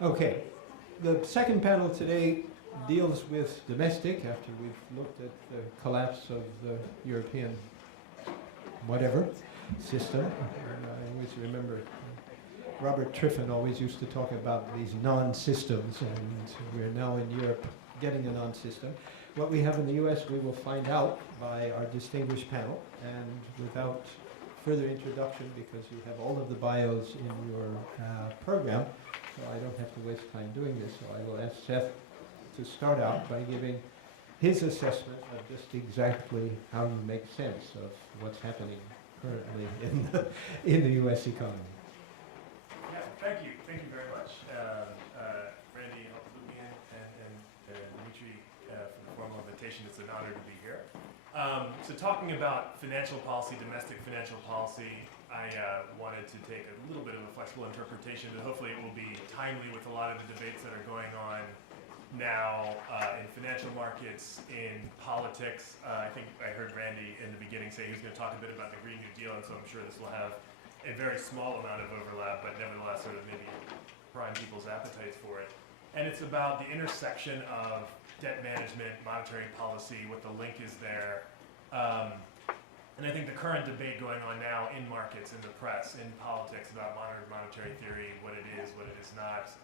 Okay, the second panel today deals with domestic, after we've looked at the collapse of the European whatever system. I always remember Robert Triffin always used to talk about these non-systems, and we're now in Europe getting a non-system. What we have in the US we will find out by our distinguished panel, and without further introduction, because you have all of the bios in your program, so I don't have to waste time doing this, so I will ask Seth to start out by giving his assessment of just exactly how you make sense of what's happening currently in the US economy. Yeah, thank you very much. Randy helped put me in, and Dimitri for the formal invitation. It's an honor to be here. So talking about financial policy, domestic financial policy, I wanted to take a little bit of a flexible interpretation, but hopefully it will be timely with a lot of the debates that are going on now in financial markets, in politics. I think I heard Randy in the beginning say he was going to talk a bit about the Green New Deal, and so I'm sure this will have a very small amount of overlap, but nevertheless sort of maybe prime people's appetites for it. And it's about the intersection of debt management, monetary policy, what the link is there. And I think the current debate going on now in markets, in the press, in politics about monetary theory, what it is not,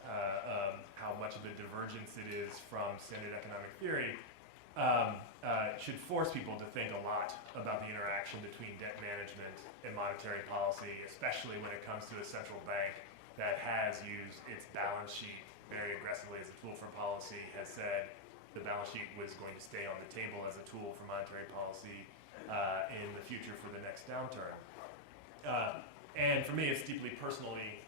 how much of a divergence it is from standard economic theory, should force people to think a lot about the interaction between debt management and monetary policy, especially when it comes to a central bank that has used its balance sheet very aggressively as a tool for policy, has said the balance sheet was going to stay on the table as a tool for monetary policy in the future for the next downturn. And for me, it's deeply personally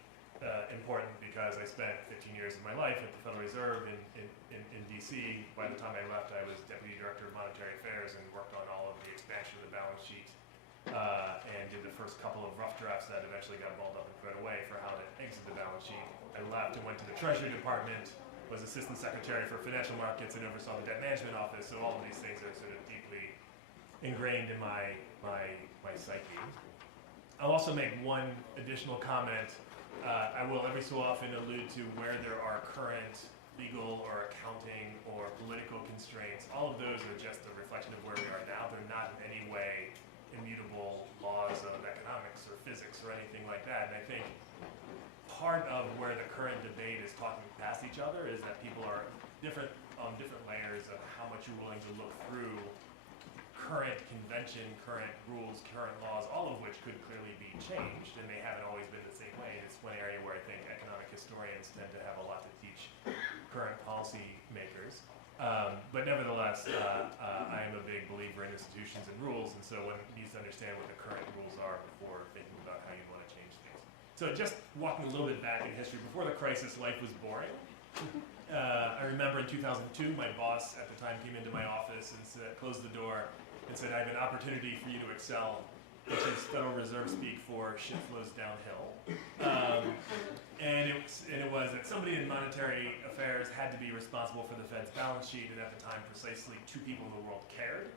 important because I spent 15 years of my life at the Federal Reserve in DC. By the time I left, I was Deputy Director of Monetary Affairs and worked on all of the expansion of the balance sheet and did the first couple of rough drafts that eventually got balled up and thrown away for how to exit the balance sheet. I left and went to the Treasury Department, was Assistant Secretary for Financial Markets, and oversaw the Debt Management Office, so all of these things are sort of deeply ingrained in my psyche. I'll also make one additional comment. I will every so often allude to where there are current legal or accounting or political constraints. All of those are just a reflection of where we are now. They're not in any way immutable laws of economics or physics or anything like that. And I think part of where the current debate is talking past each other is that people are different on different layers of how much you're willing to look through current convention, current rules, current laws, all of which could clearly be changed, and they haven't always been the same way. It's one area where I think economic historians tend to have a lot to teach current policy makers. But nevertheless, I am a big believer in institutions and rules, and so one needs to understand what the current rules are before thinking about how you want to change things. So just walking a little bit back in history, before the crisis, life was boring. I remember in 2002, my boss at the time came into my office and closed the door and said, I have an opportunity for you to excel, which is Federal Reserve speak for shit flows downhill. And it was that somebody in monetary affairs had to be responsible for the Fed's balance sheet, and at the time, precisely two people in the world cared.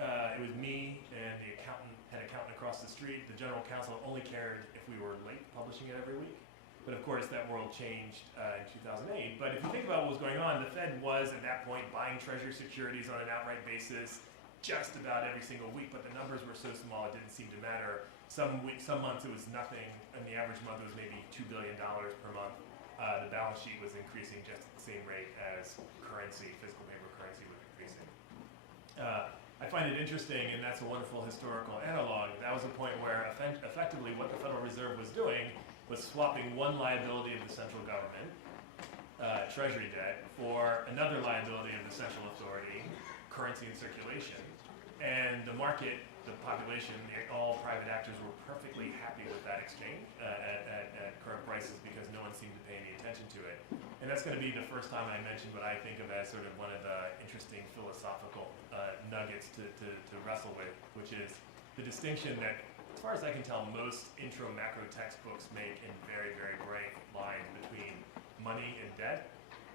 It was me and the head accountant across the street. The general counsel only cared if we were late publishing it every week. But of course, that world changed in 2008. But if you think about what was going on, the Fed was at that point buying Treasury securities on an outright basis just about every single week, but the numbers were so small it didn't seem to matter. Some months it was nothing, and the average month was maybe $2 billion per month. The balance sheet was increasing just at the same rate as currency, physical paper currency was increasing. I find it interesting, and that's a wonderful historical analog. That was a point where effectively what the Federal Reserve was doing was swapping one liability of the central government, Treasury debt, for another liability of the central authority, currency in circulation. And the market, the population, all private actors were perfectly happy with that exchange at current prices because no one seemed to pay any attention to it. And that's going to be the first time I mentioned what I think of as sort of one of the interesting philosophical nuggets to wrestle with, which is the distinction that, as far as I can tell, most intro macro textbooks make in very, very bright lines between money and debt.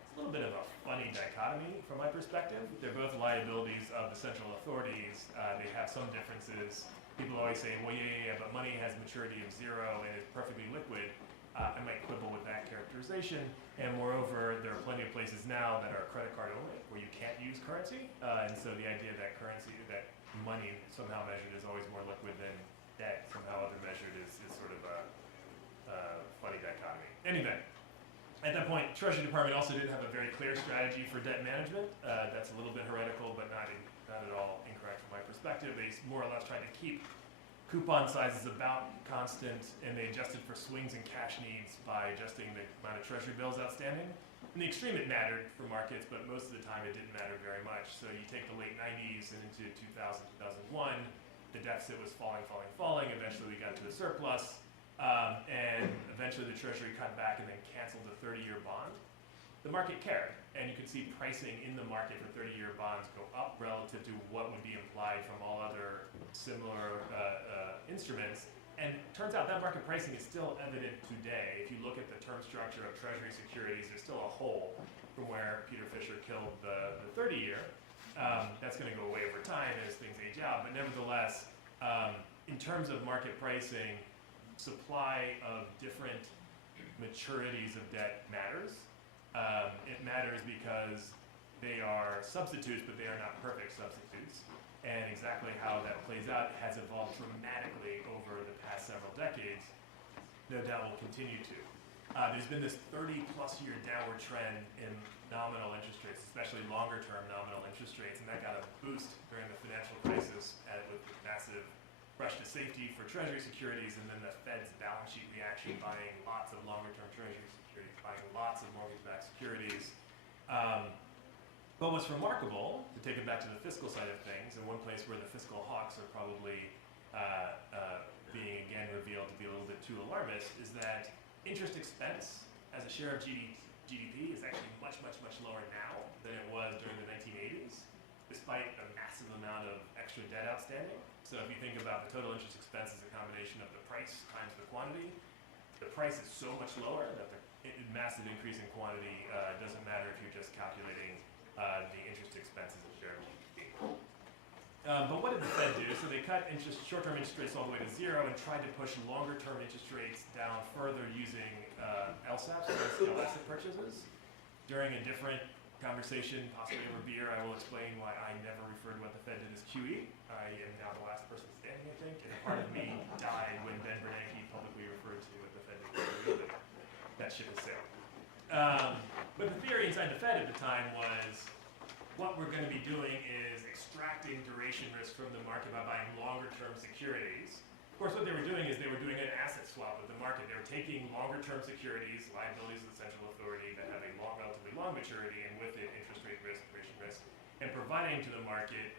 It's a little bit of a funny dichotomy from my perspective. They're both liabilities of the central authorities. They have some differences. People always say, well, yeah, but money has maturity of 0 and is perfectly liquid. I might quibble with that characterization. administration, and moreover, there are plenty of places now that are credit card only, where you can't use currency, and so the idea that that money somehow measured is always more liquid than debt, somehow other measured is sort of a funny dichotomy. Anyway, at that point, Treasury Department also didn't have a very clear strategy for debt management. That's a little bit heretical, but not at all incorrect from my perspective. They more or less tried to keep coupon sizes about constant, and they adjusted for swings in cash needs by adjusting the amount of Treasury bills outstanding. In the extreme, it mattered for markets, but most of the time it didn't matter very much. So you take the late 90s and into 2000, 2001, the deficit was falling. Eventually we got to a surplus, and eventually the Treasury cut back and then canceled the 30-year bond. The market cared, and you can see pricing in the market for 30-year bonds go up relative to what would be implied from all other similar instruments. And it turns out that market pricing is still evident today. If you look at the term structure of Treasury securities, there's still a hole from where Peter Fisher killed the 30-year. That's going to go away over time as things age out, but nevertheless, in terms of market pricing, supply of different maturities of debt matters. It matters because they are substitutes, but they are not perfect substitutes. And exactly how that plays out has evolved dramatically over the past several decades. No doubt will continue to. There's been this 30-plus year downward trend in nominal interest rates, especially longer-term nominal interest rates, and that got a boost during the financial crisis with massive rush to safety for Treasury securities, and then the Fed's balance sheet reaction, buying lots of longer-term Treasury securities, buying lots of mortgage-backed securities. But what's remarkable, to take it back to the fiscal side of things, and one place where the fiscal hawks are probably being again revealed to be a little bit too alarmist, is that interest expense as a share of GDP is actually much lower now than it was during the 1980s, despite a massive amount of extra debt outstanding. So if you think about the total interest expense as a combination of the price times the quantity, the price is so much lower that the massive increase in quantity doesn't matter if you're just calculating the interest expenses of share of GDP. But what did the Fed do? So they cut short-term interest rates all the way to zero and tried to push longer-term interest rates down further using LSAPs, large-scale asset purchases. During a different conversation, possibly over beer, I will explain why I never refer to what the Fed did as QE. I am now the last person standing, I think, and part of me died when Ben Bernanke publicly referred to what the Fed did as QE, but that ship has sailed. But the theory inside the Fed at the time was what we're going to be doing is extracting duration risk from the market by buying longer-term securities. Of course, what they were doing is they were doing an asset swap with the market. They were taking longer-term securities, liabilities of the central authority that have a relatively long maturity, and with it, interest rate risk, duration risk, and providing to the market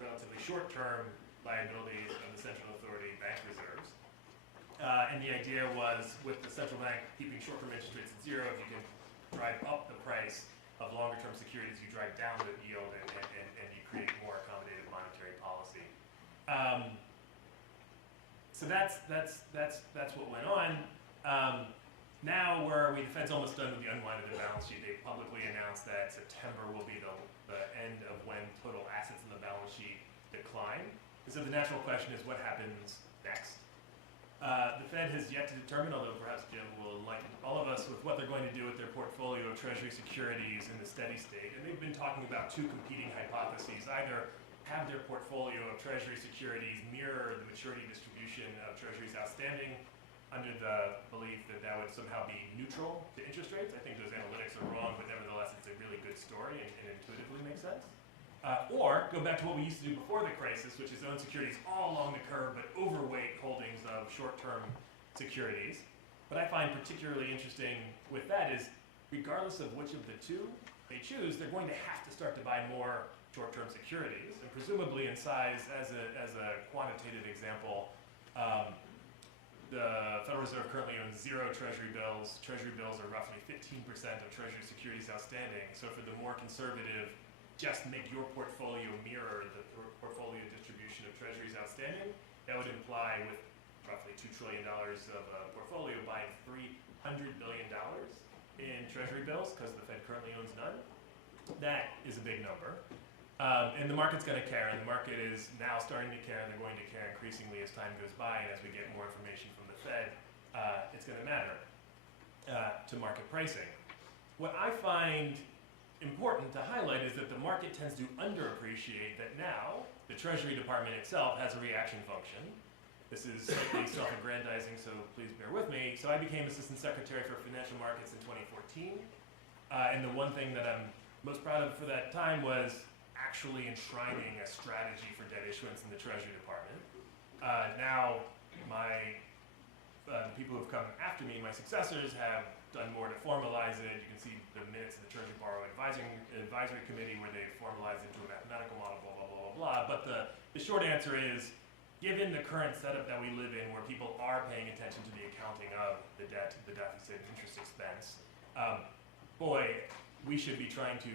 relatively short-term liabilities of the central authority bank reserves. And the idea was, with the central bank keeping short-term interest rates at zero, if you can drive up the price of longer-term securities, you drive down the yield and you create more accommodative monetary policy. So that's what went on. Now the Fed's almost done with the unwind of the balance sheet. They publicly announced that September will be the end of when total assets in the balance sheet decline. And so the natural question is, what happens next? The Fed has yet to determine, although perhaps Jim will enlighten all of us with what they're going to do with their portfolio of Treasury securities in the steady state. And they've been talking about two competing hypotheses. Either have their portfolio of Treasury securities mirror the maturity distribution of Treasuries outstanding under the belief that that would somehow be neutral to interest rates. I think those analytics are wrong, but nevertheless it's a really good story and intuitively makes sense. Or go back to what we used to do before the crisis, which is own securities all along the curve, but overweight holdings of short-term securities. What I find particularly interesting with that is, regardless of which of the two they choose, they're going to have to start to buy more short-term securities. And presumably in size, as a quantitative example, the Federal Reserve currently owns 0 Treasury bills. Treasury bills are roughly 15% of Treasury securities outstanding. So for the more conservative, just make your portfolio mirror the portfolio distribution of Treasuries outstanding, that would imply, with roughly $2 trillion of portfolio, buying $300 billion in Treasury bills, because the Fed currently owns none. That is a big number. And the market's going to care, and the market is now starting to care, and they're going to care increasingly as time goes by, and as we get more information from the Fed, it's going to matter. to market pricing. What I find important to highlight is that the market tends to underappreciate that now the Treasury Department itself has a reaction function. This is slightly self-aggrandizing, so please bear with me. So I became Assistant Secretary for Financial Markets in 2014. And the one thing that I'm most proud of for that time was actually enshrining a strategy for debt issuance in the Treasury Department. Now, the people who have come after me, my successors, have done more to formalize it. You can see the minutes of the Treasury Borrow Advisory Committee where they formalized it into a mathematical model, blah, blah, blah, blah, blah. But the short answer is, given the current setup that we live in where people are paying attention to the accounting of the debt, the deficit, interest expense, boy, we should be trying to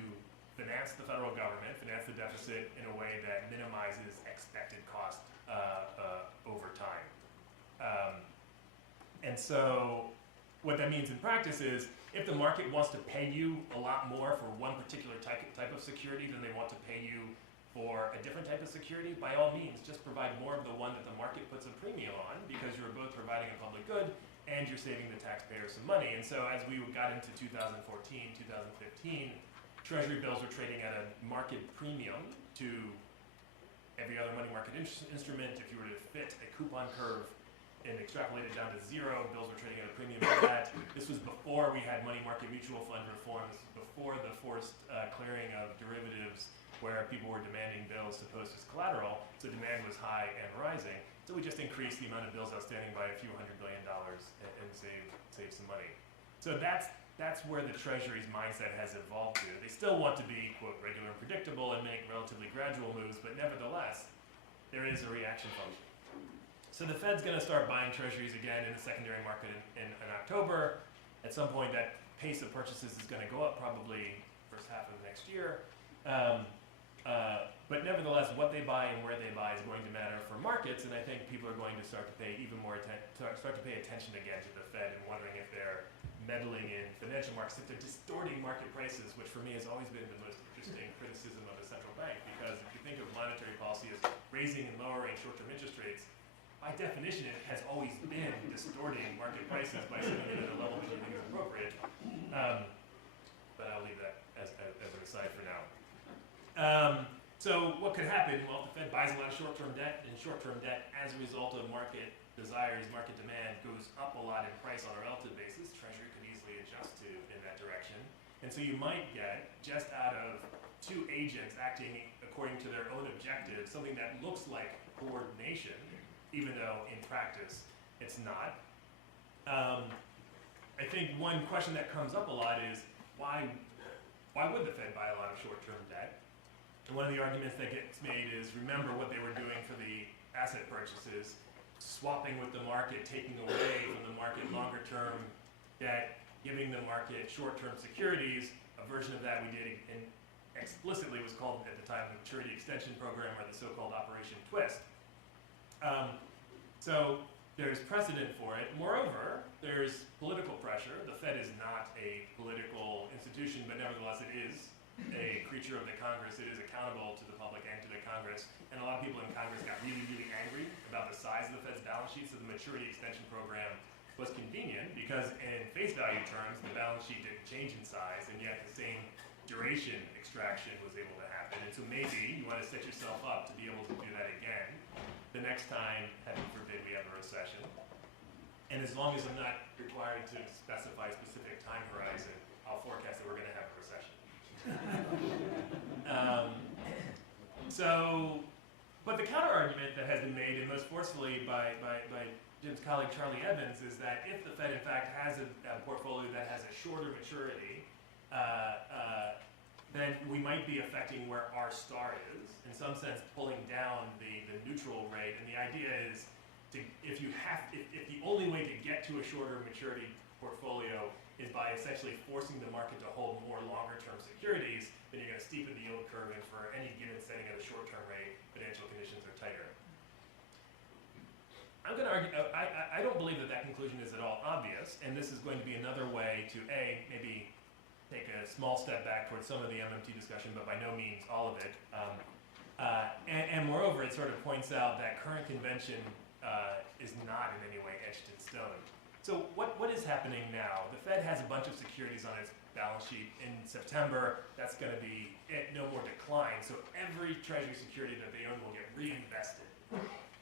finance the federal government, finance the deficit in a way that minimizes expected cost over time. And so what that means in practice is if the market wants to pay you a lot more for one particular type of security than they want to pay you for a different type of security, by all means, just provide more of the one that the market puts a premium on because you're both providing a public good and you're saving the taxpayer some money. And so as we got into 2014, 2015, Treasury bills were trading at a market premium to every other money market instrument. If you were to fit a coupon curve and extrapolate it down to zero, bills were trading at a premium to that. This was before we had money market mutual fund reform. This was before the forced clearing of derivatives where people were demanding bills to post as collateral. So demand was high and rising. So we just increased the amount of bills outstanding by a few $100 billion and save some money. So that's where the Treasury's mindset has evolved to. They still want to be, quote, regular and predictable and make relatively gradual moves, but nevertheless, there is a reaction function. So the Fed's going to start buying treasuries again in the secondary market in October. At some point, that pace of purchases is going to go up probably first half of next year. But nevertheless, what they buy and where they buy is going to matter for markets, and I think people are going to start to pay even more start to pay attention again to the Fed and wondering if they're meddling in financial markets, if they're distorting market prices, which for me has always been the most interesting criticism of a central bank, because if you think of monetary policy as raising and lowering short-term interest rates, by definition, it has always been distorting market prices by setting it at a level that you think is appropriate. But I'll leave that as an aside for now. So what could happen? Well, if the Fed buys a lot of short-term debt, and short-term debt, as a result of market desires, market demand, goes up a lot in price on a relative basis, Treasury could easily adjust to in that direction. And so you might get, just out of two agents acting according to their own objectives, something that looks like coordination, even though in practice it's not. I think one question that comes up a lot is, why would the Fed buy a lot of short-term debt? And one of the arguments that gets made is, remember what they were doing for the asset purchases, swapping with the market, taking away from the market longer-term debt, giving the market short-term securities. A version of that we did explicitly was called at the time the Maturity Extension Program, or the so-called Operation Twist. So there's precedent for it. Moreover, there's political pressure. The Fed is not a political institution, but nevertheless it is a creature of the Congress. It is accountable to the public and to the Congress. And a lot of people in Congress got really, really angry about the size of the Fed's balance sheet. So the Maturity Extension Program was convenient because in face value terms, the balance sheet didn't change in size, and yet the same duration extraction was able to happen. And so maybe you want to set yourself up to be able to do that again the next time, heaven forbid, we have a recession. And as long as I'm not required to specify a specific time horizon, I'll forecast that we're going to have a recession. But the counter-argument that has been made, and most forcefully by Jim's colleague Charlie Evans, is that if the Fed in fact has a portfolio that has a shorter maturity, then we might be affecting where R star is, in some sense pulling down the neutral rate. And the idea is, if the only way to get to a shorter maturity portfolio is by essentially forcing the market to hold more longer-term securities, then you're going to steepen the yield curve, and for any given setting of the short-term rate, financial conditions are tighter. I'm going to argue, I don't believe that conclusion is at all obvious, and this is going to be another way to, maybe take a small step back towards some of the MMT discussion, but by no means all of it. And moreover, it sort of points out that current convention is not in any way etched in stone. So what is happening now? The Fed has a bunch of securities on its balance sheet. In September, that's going to be no more decline. So every Treasury security that they own will get reinvested.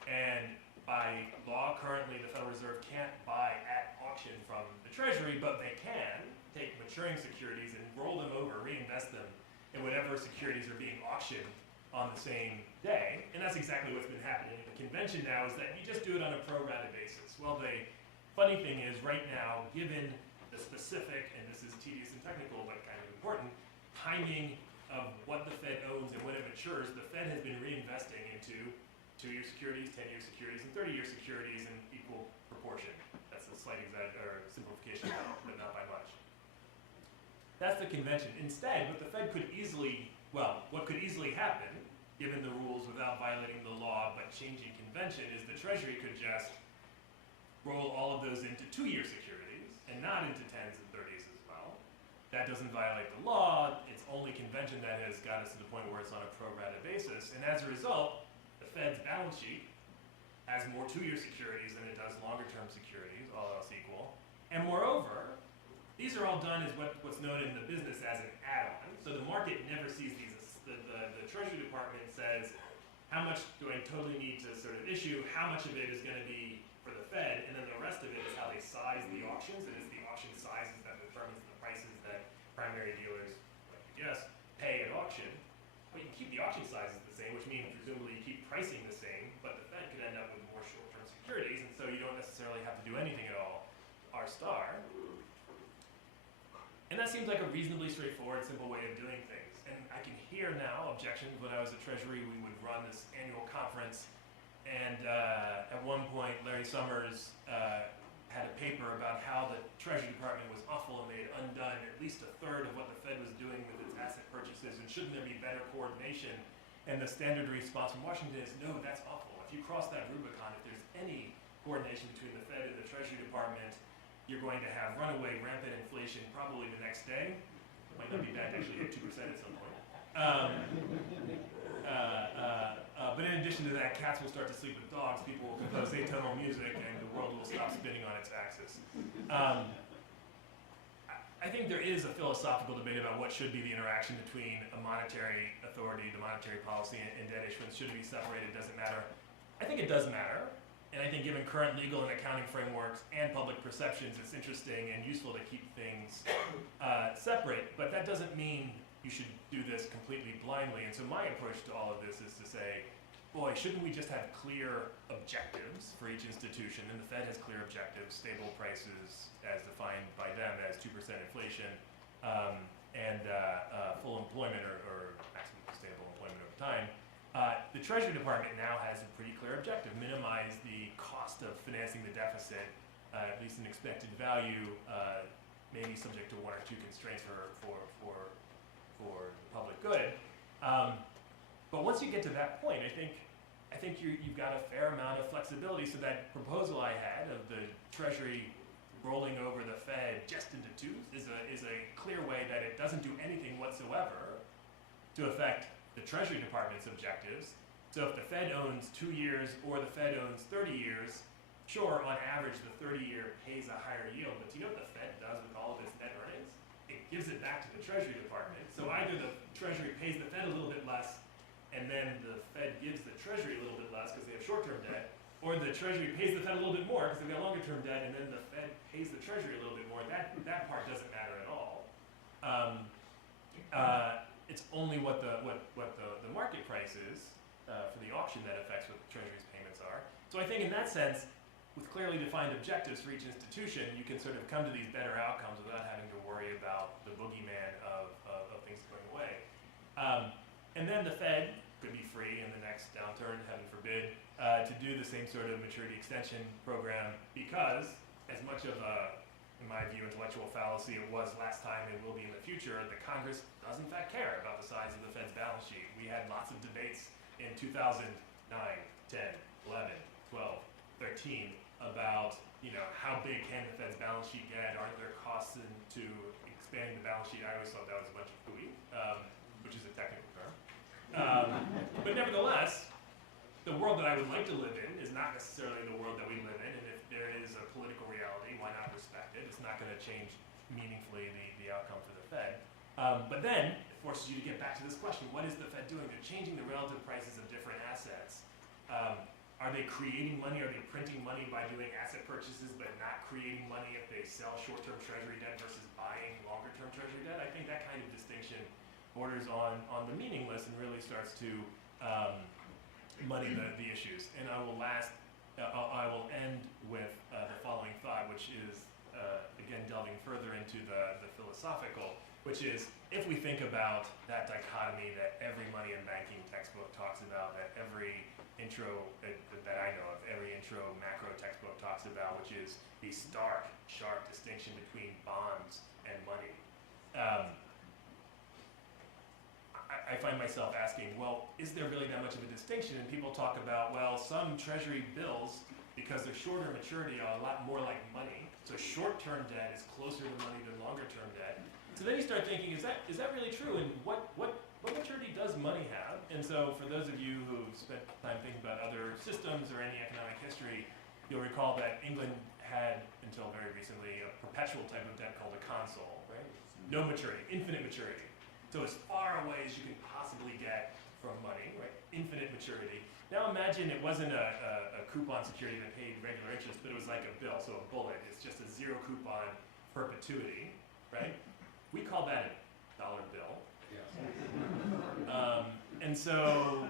And by law, currently, the Federal Reserve can't buy at auction from the Treasury, but they can take maturing securities and roll them over, reinvest them in whatever securities are being auctioned on the same day. And that's exactly what's been happening. The convention now is that you just do it on a pro rata basis. Well, the funny thing is, right now, given the specific, and this is tedious and technical, but kind of important, timing of what the Fed owns and when it matures, the Fed has been reinvesting into 2-year securities, 10-year securities, and 30-year securities in equal proportion. That's a slight simplification, but not by much. That's the convention. Instead, what the Fed could easily, what could easily happen, given the rules without violating the law but changing convention, is the Treasury could just roll all of those into 2-year securities and not into 10s and 30s as well. That doesn't violate the law. It's only convention that has got us to the point where it's on a pro rata basis. And as a result, the Fed's balance sheet has more 2-year securities than it does longer-term securities, all else equal. And moreover, these are all done as what's known in the business as an add-on. So the market never sees these. The Treasury Department says, how much do I totally need to sort of issue? How much of it is going to be for the Fed? And then the rest of it is how they size the auctions. And it's the auction sizes that determines the prices that primary dealers, like you guess, pay at auction. But you keep the auction sizes the same, which means presumably you keep pricing the same, but the Fed could end up with more short-term securities, and so you don't necessarily have to do anything at all, R*. And that seems like a reasonably straightforward, simple way of doing things. And I can hear now objections. When I was at Treasury, we would run this annual conference, and at one point, Larry Summers had a paper about how the Treasury Department was awful and they had undone at least a third of what the Fed was doing with its asset purchases, and shouldn't there be better coordination? And the standard response from Washington is, no, that's awful. If you cross that Rubicon, if there's any coordination between the Fed and the Treasury Department, you're going to have runaway rampant inflation probably the next day. It might not be bad to actually hit 2% at some point. But in addition to that, cats will start to sleep with dogs, people will compose atonal music, and the world will stop spinning on its axis. I think there is a philosophical debate about what should be the interaction between a monetary authority, the monetary policy, and debt issuance. Should it be separated? Does it matter? I think it does matter. And I think given current legal and accounting frameworks and public perceptions, it's interesting and useful to keep things separate. But that doesn't mean you should do this completely blindly. And so my approach to all of this is to say, boy, shouldn't we just have clear objectives for each institution? And the Fed has clear objectives, stable prices as defined by them as 2% inflation, and full employment or maximum stable employment over time. The Treasury Department now has a pretty clear objective: minimize the cost of financing the deficit, at least an expected value, maybe subject to 1 or 2 constraints for public good. But once you get to that point, I think you've got a fair amount of flexibility. So that proposal I had of the Treasury rolling over the Fed just into 2s is a clear way that it doesn't do anything whatsoever to affect the Treasury Department's objectives. So if the Fed owns 2 years or the Fed owns 30 years, sure, on average the 30-year pays a higher yield, but do you know what the Fed does with all of its net earnings? It gives it back to the Treasury Department. So either the Treasury pays the Fed a little bit less, and then the Fed gives the Treasury a little bit less because they have short-term debt, or the Treasury pays the Fed a little bit more because they've got longer-term debt, and then the Fed pays the Treasury a little bit more. That part doesn't matter at all. It's only what the market price is for the auction that affects what the Treasury's payments are. So I think in that sense, with clearly defined objectives for each institution, you can sort of come to these better outcomes without having to worry about the boogeyman of things going away. And then the Fed could be free in the next downturn, heaven forbid, to do the same sort of maturity extension program, because as much of a, in my view, intellectual fallacy it was last time and will be in the future, the Congress does in fact care about the size of the Fed's balance sheet. We had lots of debates in 2009, 10, 11, 12, 13 about, how big can the Fed's balance sheet get? Aren't there costs into expanding the balance sheet? I always thought that was a bunch of hooey, which is a technical term. But nevertheless, the world that I would like to live in is not necessarily the world that we live in, and if there is a political reality. Why not respect it? It's not going to change meaningfully the outcome for the Fed. But then it forces you to get back to this question: what is the Fed doing? They're changing the relative prices of different assets. Are they creating money? Are they printing money by doing asset purchases, but not creating money if they sell short-term Treasury debt versus buying longer-term Treasury debt? I think that kind of distinction borders on the meaningless and really starts to muddy the issues. And I will end with the following thought, which is again delving further into the philosophical, which is if we think about that dichotomy that every money and banking textbook talks about, that every intro that I know of, every intro macro textbook talks about, which is the stark, sharp distinction between bonds and money. I find myself asking, well, is there really that much of a distinction? And people talk about, well, some Treasury bills, because they're shorter maturity, are a lot more like money. So short-term debt is closer to money than longer-term debt. So then you start thinking, is that really true? And what maturity does money have? And so for those of you who've spent time thinking about other systems or any economic history, you'll recall that England had, until very recently, a perpetual type of debt called a console, right? No maturity, infinite maturity. So as far away as you can possibly get from money, right? Infinite maturity. Now imagine it wasn't a coupon security that paid regular interest, but it was like a bill, so a bullet. It's just a zero coupon perpetuity, right? We call that a dollar bill. And so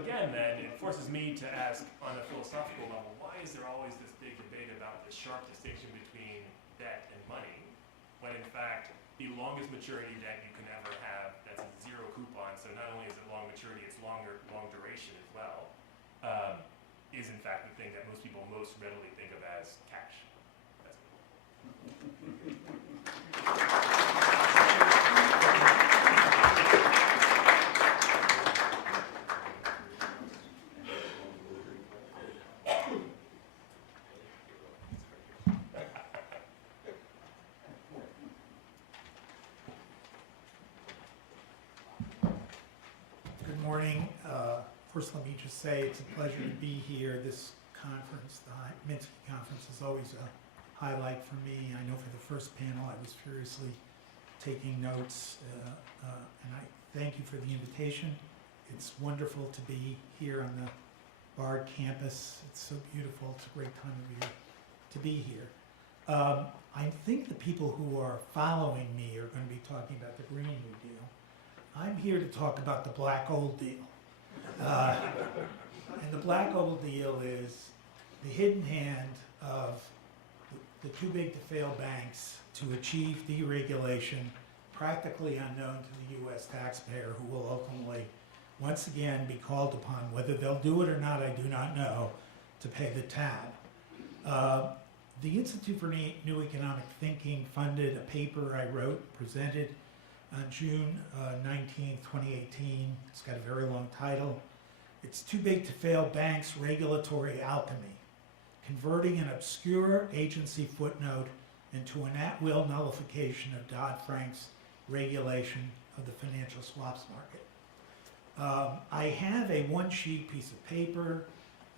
again, then, it forces me to ask on a philosophical level, why is there always this big debate about the sharp distinction between debt and money, when in fact, the longest maturity debt you can ever have, that's a zero coupon, so not only is it long maturity, it's long duration as well, is in fact the thing that most people most readily think of as cash. That's Good morning. First, let me just say it's a pleasure to be here. This conference, the Minsky conference, is always a highlight for me. I know for the first panel I was furiously taking notes, and I thank you for the invitation. It's wonderful to be here on the Bard campus. It's so beautiful. It's a great time of year to be here. I think the people who are following me are going to be talking about the Green New Deal. I'm here to talk about the Black Old Deal. And the Black Old Deal is the hidden hand of the too big to fail banks to achieve deregulation, practically unknown to the U.S. taxpayer, who will ultimately once again be called upon, whether they'll do it or not, I do not know, to pay the tab. The Institute for New Economic Thinking funded a paper I wrote, presented on June 19, 2018. It's got a very long title. It's Too Big to Fail Banks, Regulatory Alchemy, Converting an Obscure Agency Footnote into an at-will nullification of DoddFrank's regulation of the financial swaps market. I have a one-sheet piece of paper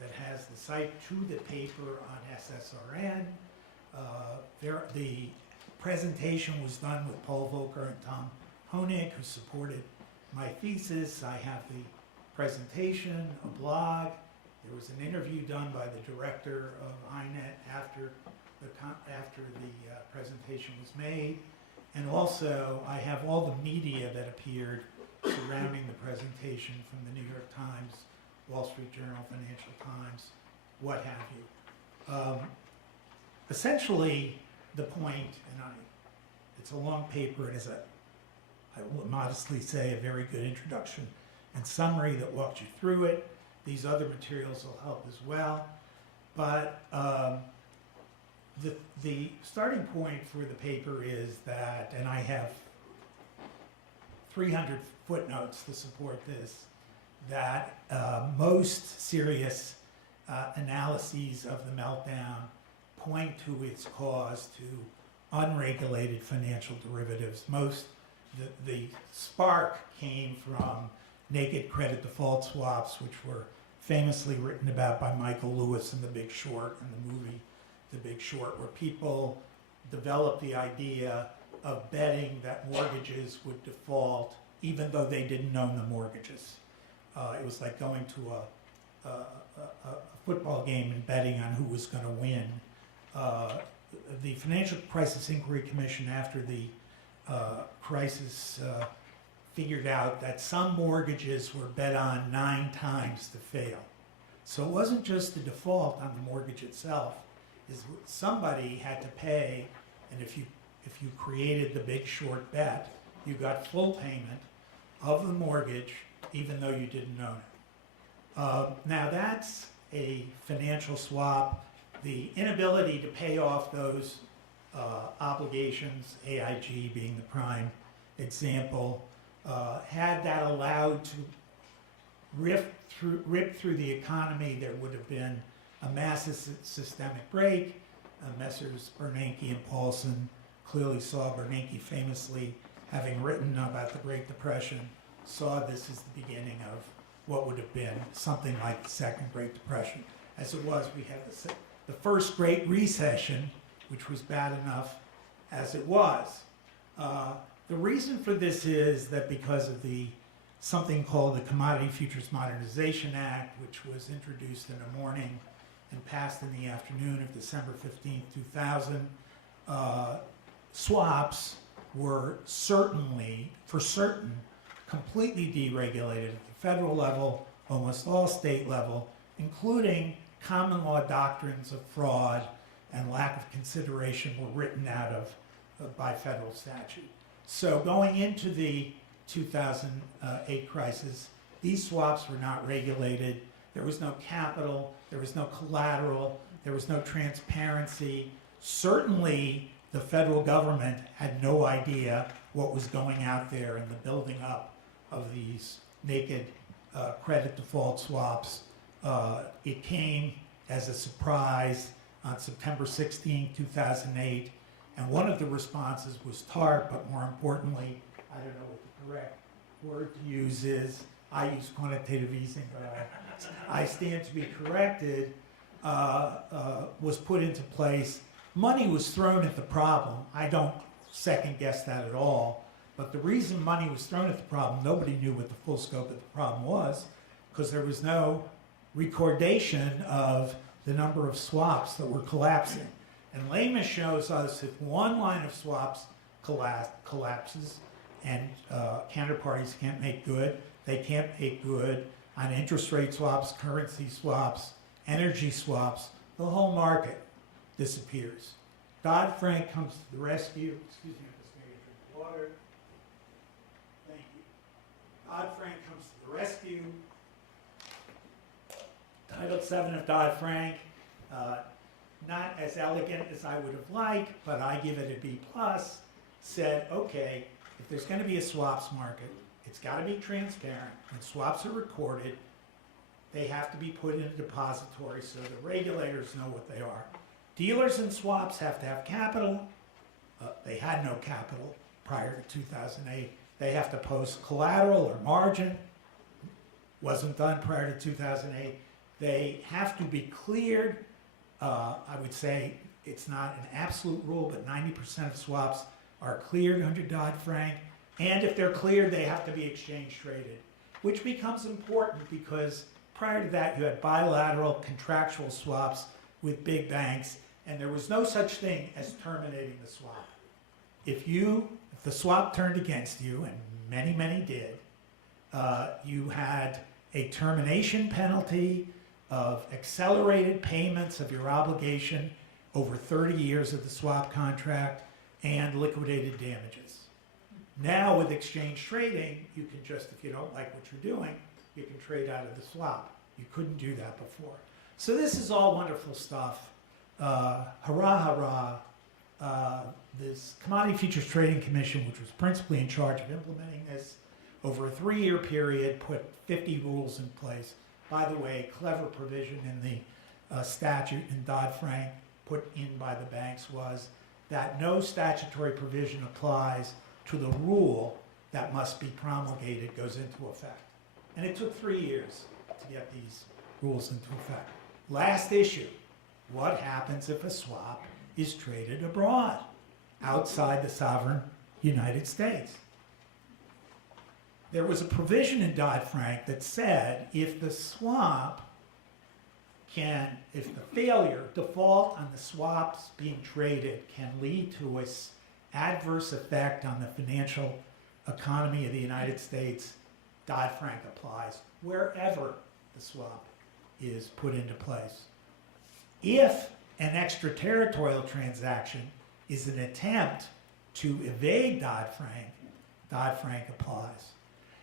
that has the site to the paper on SSRN. The presentation was done with Paul Volcker and Tom Honig, who supported my thesis. I have the presentation, a blog. There was an interview done by the director of INET after the presentation was made. And also, I have all the media that appeared surrounding the presentation from the New York Times, Wall Street Journal, Financial Times, what have you. Essentially, the point, and it's a long paper, it is I will modestly say, a very good introduction and summary that walks you through it. These other materials will help as well. But the starting point for the paper is that, and I have 300 footnotes to support this, that most serious analyses of the meltdown point to its cause to unregulated financial derivatives. The spark came from naked credit default swaps, which were famously written about by Michael Lewis in The Big Short and the movie The Big Short, where people developed the idea of betting that mortgages would default even though they didn't own the mortgages. It was like going to a football game and betting on who was going to win. The Financial Crisis Inquiry Commission, after the crisis, figured out that some mortgages were bet on 9 times to fail. So it wasn't just the default on the mortgage itself, is somebody had to pay, and if you created the Big Short bet, you got full payment of the mortgage even though you didn't own it. Now that's a financial swap. The inability to pay off those obligations, AIG being the prime example, had that allowed to rip through the economy, there would have been a massive systemic break. Messrs. Bernanke and Paulson clearly saw, Bernanke famously, having written about the Great Depression, saw this as the beginning of what would have been something like the Second Great Depression. As it was, we had the first Great Recession, which was bad enough as it was. The reason for this is that because of something called the Commodity Futures Modernization Act, which was introduced in the morning and passed in the afternoon of December 15, 2000, swaps were for certain, completely deregulated at the federal level, almost all state level, including common law doctrines of fraud and lack of consideration were written out of by federal statute. So going into the 2008 crisis, these swaps were not regulated. There was no capital, there was no collateral, there was no transparency. Certainly, the federal government had no idea what was going out there in the building up of these naked credit default swaps. It came as a surprise on September 16, 2008, and one of the responses was TARP, but more importantly, I don't know what the correct word to use is, I use quantitative easing, but I stand to be corrected, was put into place. Money was thrown at the problem. I don't second guess that at all. But the reason money was thrown at the problem, nobody knew what the full scope of the problem was, because there was no recordation of the number of swaps that were collapsing. And Lehman shows us if one line of swaps collapses and counterparties can't make good, they can't make good on interest rate swaps, currency swaps, energy swaps, the whole market disappears. DoddFrank comes to the rescue. Excuse me, I'm just going to drink water. Thank you. DoddFrank comes to the rescue. Title VII of Dodd-Frank, not as elegant as I would have liked, but I give it a B+, said, okay, if there's going to be a swaps market, it's got to be transparent. When swaps are recorded, they have to be put in a depository so the regulators know what they are. Dealers in swaps have to have capital. They had no capital prior to 2008. They have to post collateral or margin. Wasn't done prior to 2008. They have to be cleared. I would say it's not an absolute rule, but 90% of swaps are cleared under Dodd-Frank. And if they're cleared, they have to be exchange traded, which becomes important because prior to that, you had bilateral contractual swaps with big banks, and there was no such thing as terminating the swap. If the swap turned against you, and many, many did, you had a termination penalty of accelerated payments of your obligation over 30 years of the swap contract and liquidated damages. Now with exchange trading, you can just, if you don't like what you're doing, you can trade out of the swap. You couldn't do that before. So this is all wonderful stuff. Hurrah, hurrah. This Commodity Futures Trading Commission, which was principally in charge of implementing this, over a 3-year period, put 50 rules in place. By the way, clever provision in the statute in Dodd-Frank put in by the banks was that no statutory provision applies to the rule that must be promulgated goes into effect. And it took 3 years to get these rules into effect. Last issue, what happens if a swap is traded abroad, outside the sovereign United States. There was a provision in DoddFrank that said if the swap if the failure, default on the swaps being traded can lead to an adverse effect on the financial economy of the United States, Dodd-Frank applies wherever the swap is put into place. If an extraterritorial transaction is an attempt to evade Dodd-Frank, Dodd-Frank applies.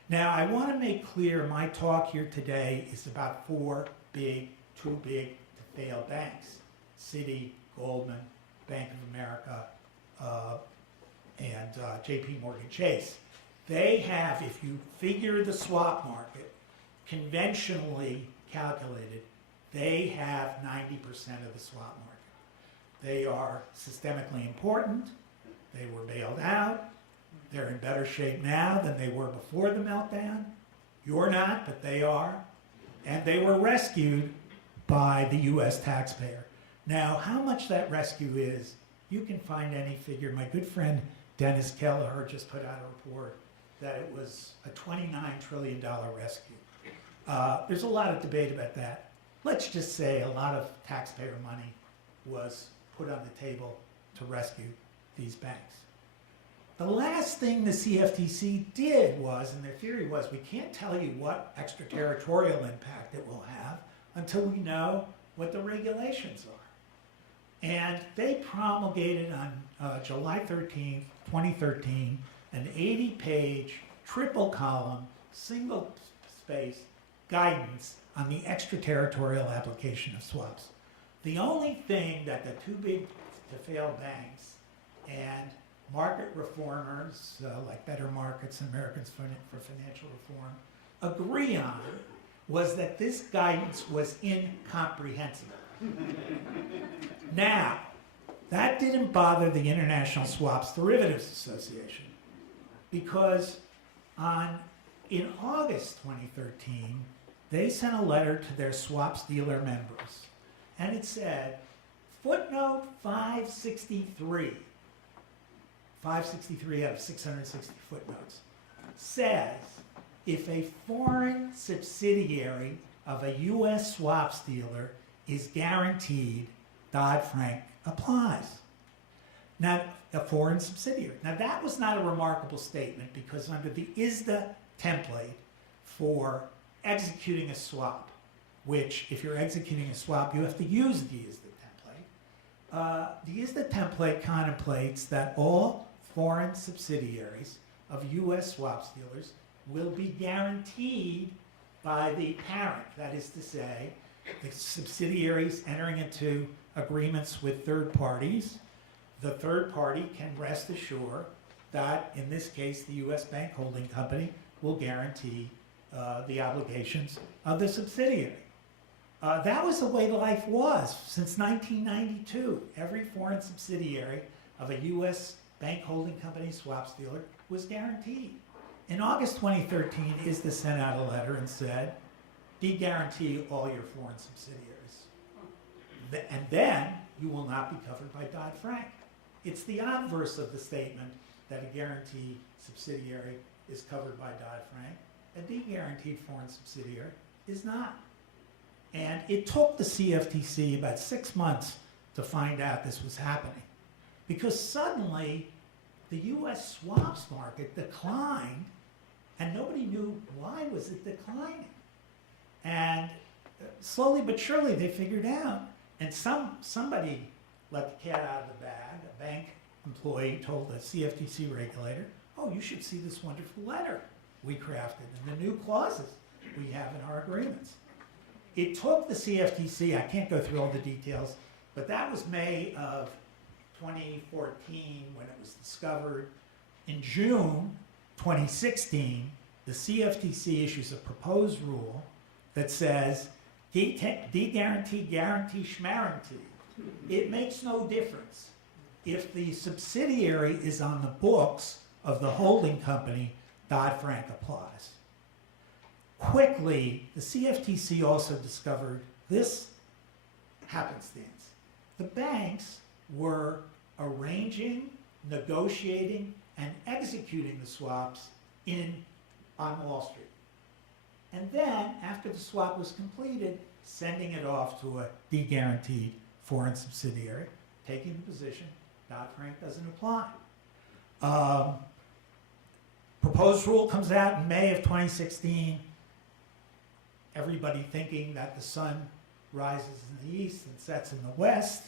Now, I want to make clear my talk here today is about too big to fail banks: Citi, Goldman, Bank of America, and JP Morgan Chase. They have, if you figure the swap market, conventionally calculated, they have 90% of the swap market. They are systemically important. They were bailed out. They're in better shape now than they were before the meltdown. You're not, but they are. And they were rescued by the U.S. taxpayer. Now, how much that rescue is, you can find any figure. My good friend Dennis Kelleher just put out a report that it was a $29 trillion rescue. There's a lot of debate about that. Let's just say a lot of taxpayer money was put on the table to rescue these banks. The last thing the CFTC did was, and their theory was, we can't tell you what extraterritorial impact it will have until we know what the regulations are. And they promulgated on July 13th, 2013, an 80-page, triple-column, single-space guidance on the extraterritorial application of swaps. The only thing that the too-big-to-fail banks and market reformers, like Better Markets and Americans for Financial Reform, agree on was that this guidance was incomprehensible. Now, that didn't bother the International Swaps Derivatives Association, because in August 2013, they sent a letter to their swaps dealer members, and it said, footnote 563 out of 660 footnotes, says if a foreign subsidiary of a U.S. swaps dealer is guaranteed, Dodd-Frank applies. Now, a foreign subsidiary. Now, that was not a remarkable statement, because under the ISDA template for executing a swap, which if you're executing a swap, you have to use the ISDA template. The ISDA template contemplates that all foreign subsidiaries of U.S. swaps dealers will be guaranteed by the parent. That is to say, the subsidiaries entering into agreements with third parties, the third party can rest assured that, in this case, the U.S. bank holding company will guarantee the obligations of the subsidiary. That was the way life was since 1992. Every foreign subsidiary of a U.S. bank holding company swaps dealer was guaranteed. In August 2013, ISDA sent out a letter and said, de-guarantee all your foreign subsidiaries. And then you will not be covered by Dodd-Frank. It's the obverse of the statement that a guaranteed subsidiary is covered by Dodd-Frank. A de-guaranteed foreign subsidiary is not. And it took the CFTC about 6 months to find out this was happening, because suddenly the U.S. swaps market declined, and nobody knew why was it declining. And slowly but surely they figured out, and somebody let the cat out of the bag. A bank employee told the CFTC regulator, oh, you should see this wonderful letter we crafted and the new clauses we have in our agreements. It took the CFTC, I can't go through all the details, but that was May of 2014 when it was discovered. In June 2016, the CFTC issues a proposed rule that says, de-guarantee, guarantee, schmarantee. It makes no difference. If the subsidiary is on the books of the holding company, Dodd-Frank applies. Quickly, the CFTC also discovered this happenstance. The banks were arranging, negotiating, and executing the swaps on Wall Street. And then, after the swap was completed, sending it off to a de-guaranteed foreign subsidiary, taking the position DoddFrank doesn't apply. Proposed rule comes out in May of 2016. Everybody thinking that the sun rises in the east and sets in the west.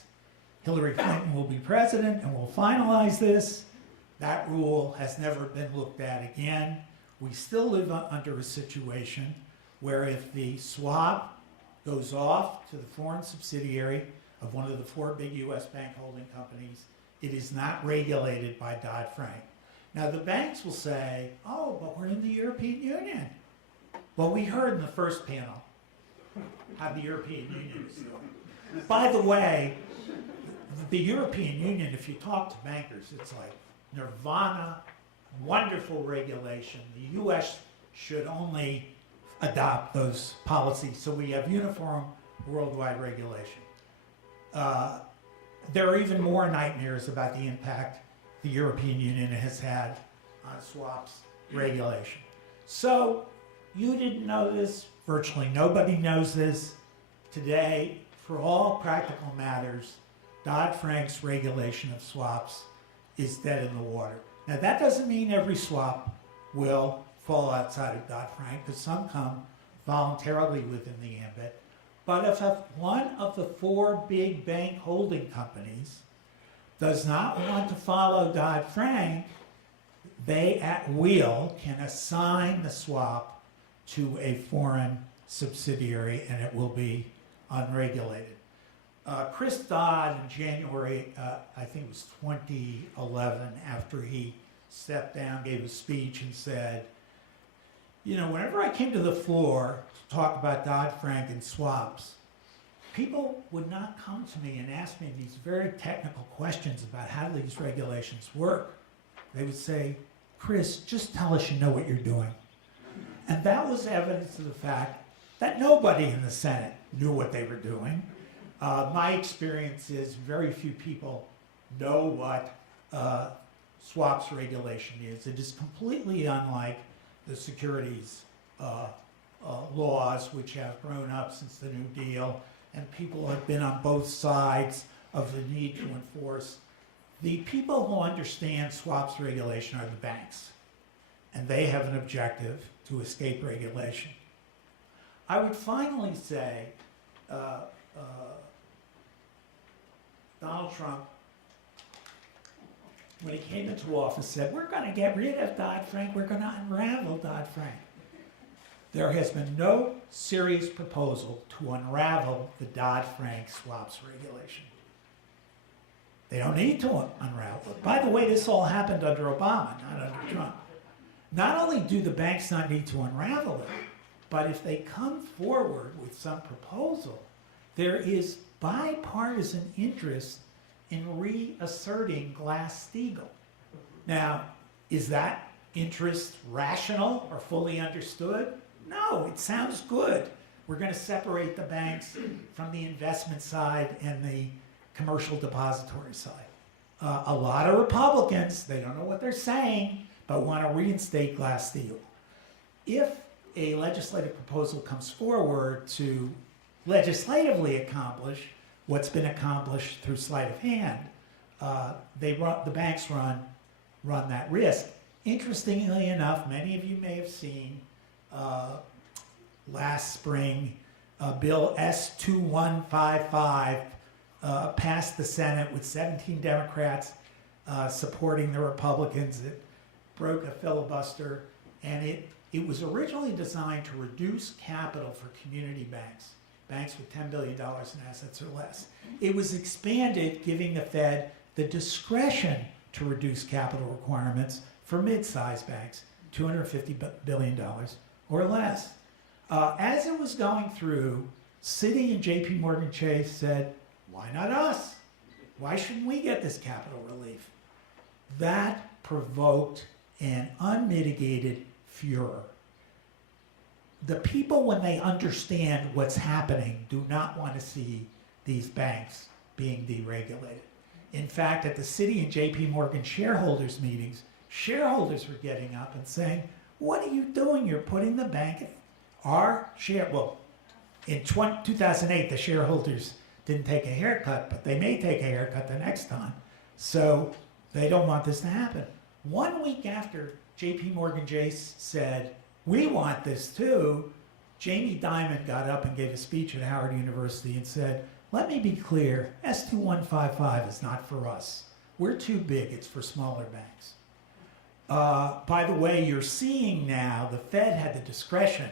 Hillary Clinton will be president and will finalize this. That rule has never been looked at again. We still live under a situation where if the swap goes off to the foreign subsidiary of one of the 4 big U.S. bank holding companies, it is not regulated by Dodd-Frank. Now the banks will say, oh, but we're in the European Union. Well, we heard in the first panel how the European Union is doing. By the way, the European Union, if you talk to bankers, it's like nirvana, wonderful regulation. The U.S. should only adopt those policies so we have uniform worldwide regulation. There are even more nightmares about the impact the European Union has had on swaps regulation. So you didn't know this, virtually nobody knows this. Today, for all practical matters, Dodd-Frank's regulation of swaps is dead in the water. Now that doesn't mean every swap will fall outside of Dodd-Frank, because some come voluntarily within the ambit. But if one of the 4 big bank holding companies does not want to follow Dodd-Frank, they at will can assign the swap to a foreign subsidiary and it will be unregulated. Chris Dodd in January, I think it was 2011, after he stepped down, gave a speech and said, you know, whenever I came to the floor to talk about Dodd-Frank and swaps, people would not come to me and ask me these very technical questions about how these regulations work. They would say, Chris, just tell us you know what you're doing. And that was evidence of the fact that nobody in the Senate knew what they were doing. My experience is very few people know what swaps regulation is. It is completely unlike the securities laws, which have grown up since the New Deal, and people have been on both sides of the need to enforce. The people who understand swaps regulation are the banks, and they have an objective to escape regulation. I would finally say Donald Trump, when he came into office, said, we're going to get rid of Dodd-Frank, we're going to unravel Dodd-Frank. There has been no serious proposal to unravel the Dodd-Frank swaps regulation. They don't need to unravel it. By the way, this all happened under Obama, not under Trump. Not only do the banks not need to unravel it, but if they come forward with some proposal, there is bipartisan interest in reasserting Glass-Steagall. Now, is that interest rational or fully understood? No, it sounds good. We're going to separate the banks from the investment side and the commercial depository side. A lot of Republicans, they don't know what they're saying, but want to reinstate Glass-Steagall. If a legislative proposal comes forward to legislatively accomplish what's been accomplished through sleight of hand, the banks run that risk. Interestingly enough, many of you may have seen last spring, Bill S-2155 passed the Senate with 17 Democrats supporting the Republicans. It broke a filibuster, and it was originally designed to reduce capital for community banks, banks with $10 billion in assets or less. It was expanded, giving the Fed the discretion to reduce capital requirements for mid-sized banks, $250 billion or less. As it was going through, Citi and JP Morgan Chase said, why not us? Why shouldn't we get this capital relief? That provoked an unmitigated furor. The people, when they understand what's happening, do not want to see these banks being deregulated. In fact, at the Citi and JP Morgan shareholders meetings, shareholders were getting up and saying, what are you doing? You're putting the bank, our share, well, in 2008, the shareholders didn't take a haircut, but they may take a haircut the next time. So they don't want this to happen. 1 week after JP Morgan Chase said, we want this too, Jamie Dimon got up and gave a speech at Howard University and said, let me be clear, S2155 is not for us. We're too big, it's for smaller banks. By the way, you're seeing now the Fed had the discretion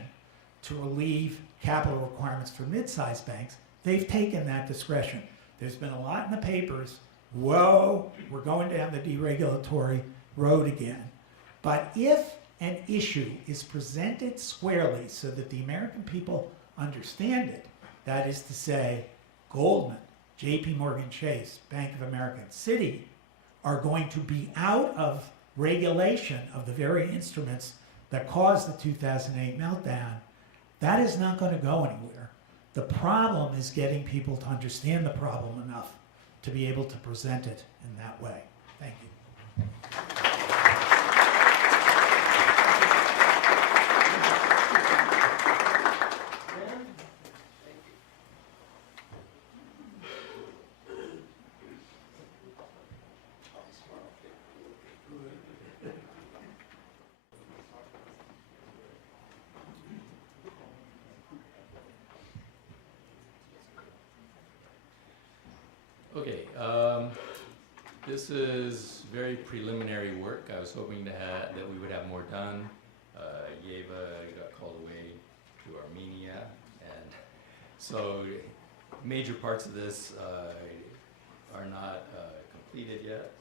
to relieve capital requirements for mid-sized banks. They've taken that discretion. There's been a lot in the papers, whoa, we're going down the deregulatory road again. But if an issue is presented squarely so that the American people understand it, that is to say, Goldman, JP Morgan Chase, Bank of America, and Citi are going to be out of regulation of the very instruments that caused the 2008 meltdown, that is not going to go anywhere. The problem is getting people to understand the problem enough to be able to present it in that way. Thank you. Okay, this is very preliminary work. I was hoping to that we would have more done. Yeva got called away to Armenia, and so major parts of this are not completed yet.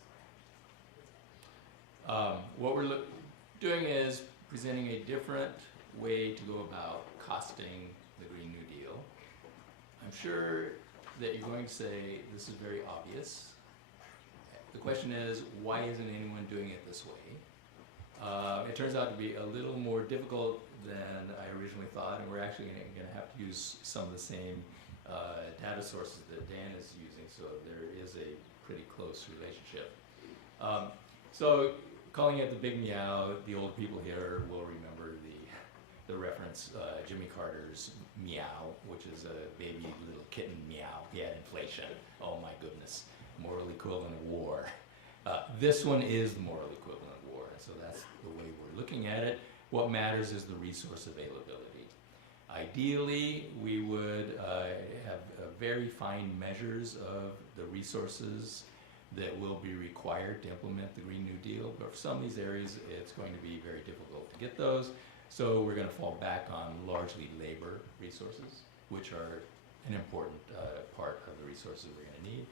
What we're doing is presenting a different way to go about costing the Green New Deal. I'm sure that you're going to say, this is very obvious. The question is, why isn't anyone doing it this way? It turns out to be a little more difficult than I originally thought, and we're actually going to have to use some of the same data sources that Dan is using, so there is a pretty close relationship. So calling it the Big Meow, the old people here will remember the reference, Jimmy Carter's Meow, which is a baby little kitten meow. He had inflation. Oh my goodness. Moral equivalent of war. This one is the moral equivalent of war, and so that's the way we're looking at it. What matters is the resource availability. Ideally, we would have very fine measures of the resources that will be required to implement the Green New Deal, but for some of these areas, it's going to be very difficult to get those. So we're going to fall back on largely labor resources, which are an important part of the resources we're going to need.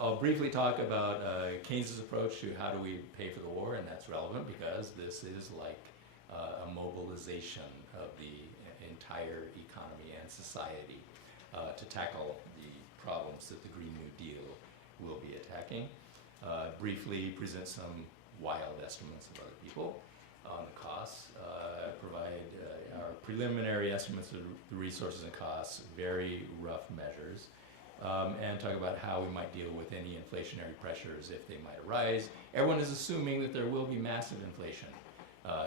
I'll briefly talk about Keynes's approach to how do we pay for the war, and that's relevant because this is like a mobilization of the entire economy and society to tackle the problems that the Green New Deal will be attacking. Briefly present some wild estimates of other people on the costs, provide our preliminary estimates of the resources and costs, very rough measures, and talk about how we might deal with any inflationary pressures if they might arise. Everyone is assuming that there will be massive inflation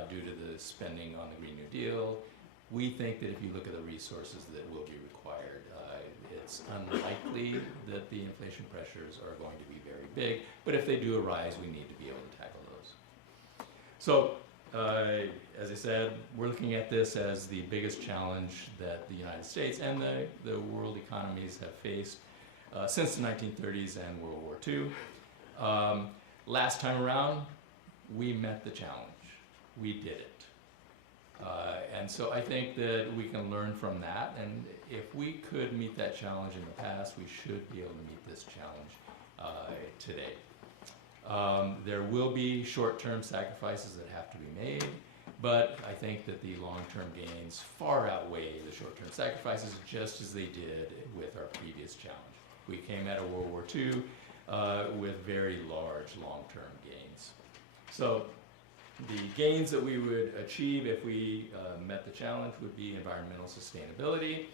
due to the spending on the Green New Deal. We think that if you look at the resources that will be required, it's unlikely that the inflation pressures are going to be very big, but if they do arise, we need to be able to tackle those. So, as I said, we're looking at this as the biggest challenge that the United States and the world economies have faced since the 1930s and World War II. Last time around, we met the challenge. We did it. And so I think that we can learn from that, and if we could meet that challenge in the past, we should be able to meet this challenge today. There will be short-term sacrifices that have to be made, but I think that the long-term gains far outweigh the short-term sacrifices, just as they did with our previous challenge. We came out of World War II with very large long-term gains. So the gains that we would achieve if we met the challenge would be environmental sustainability.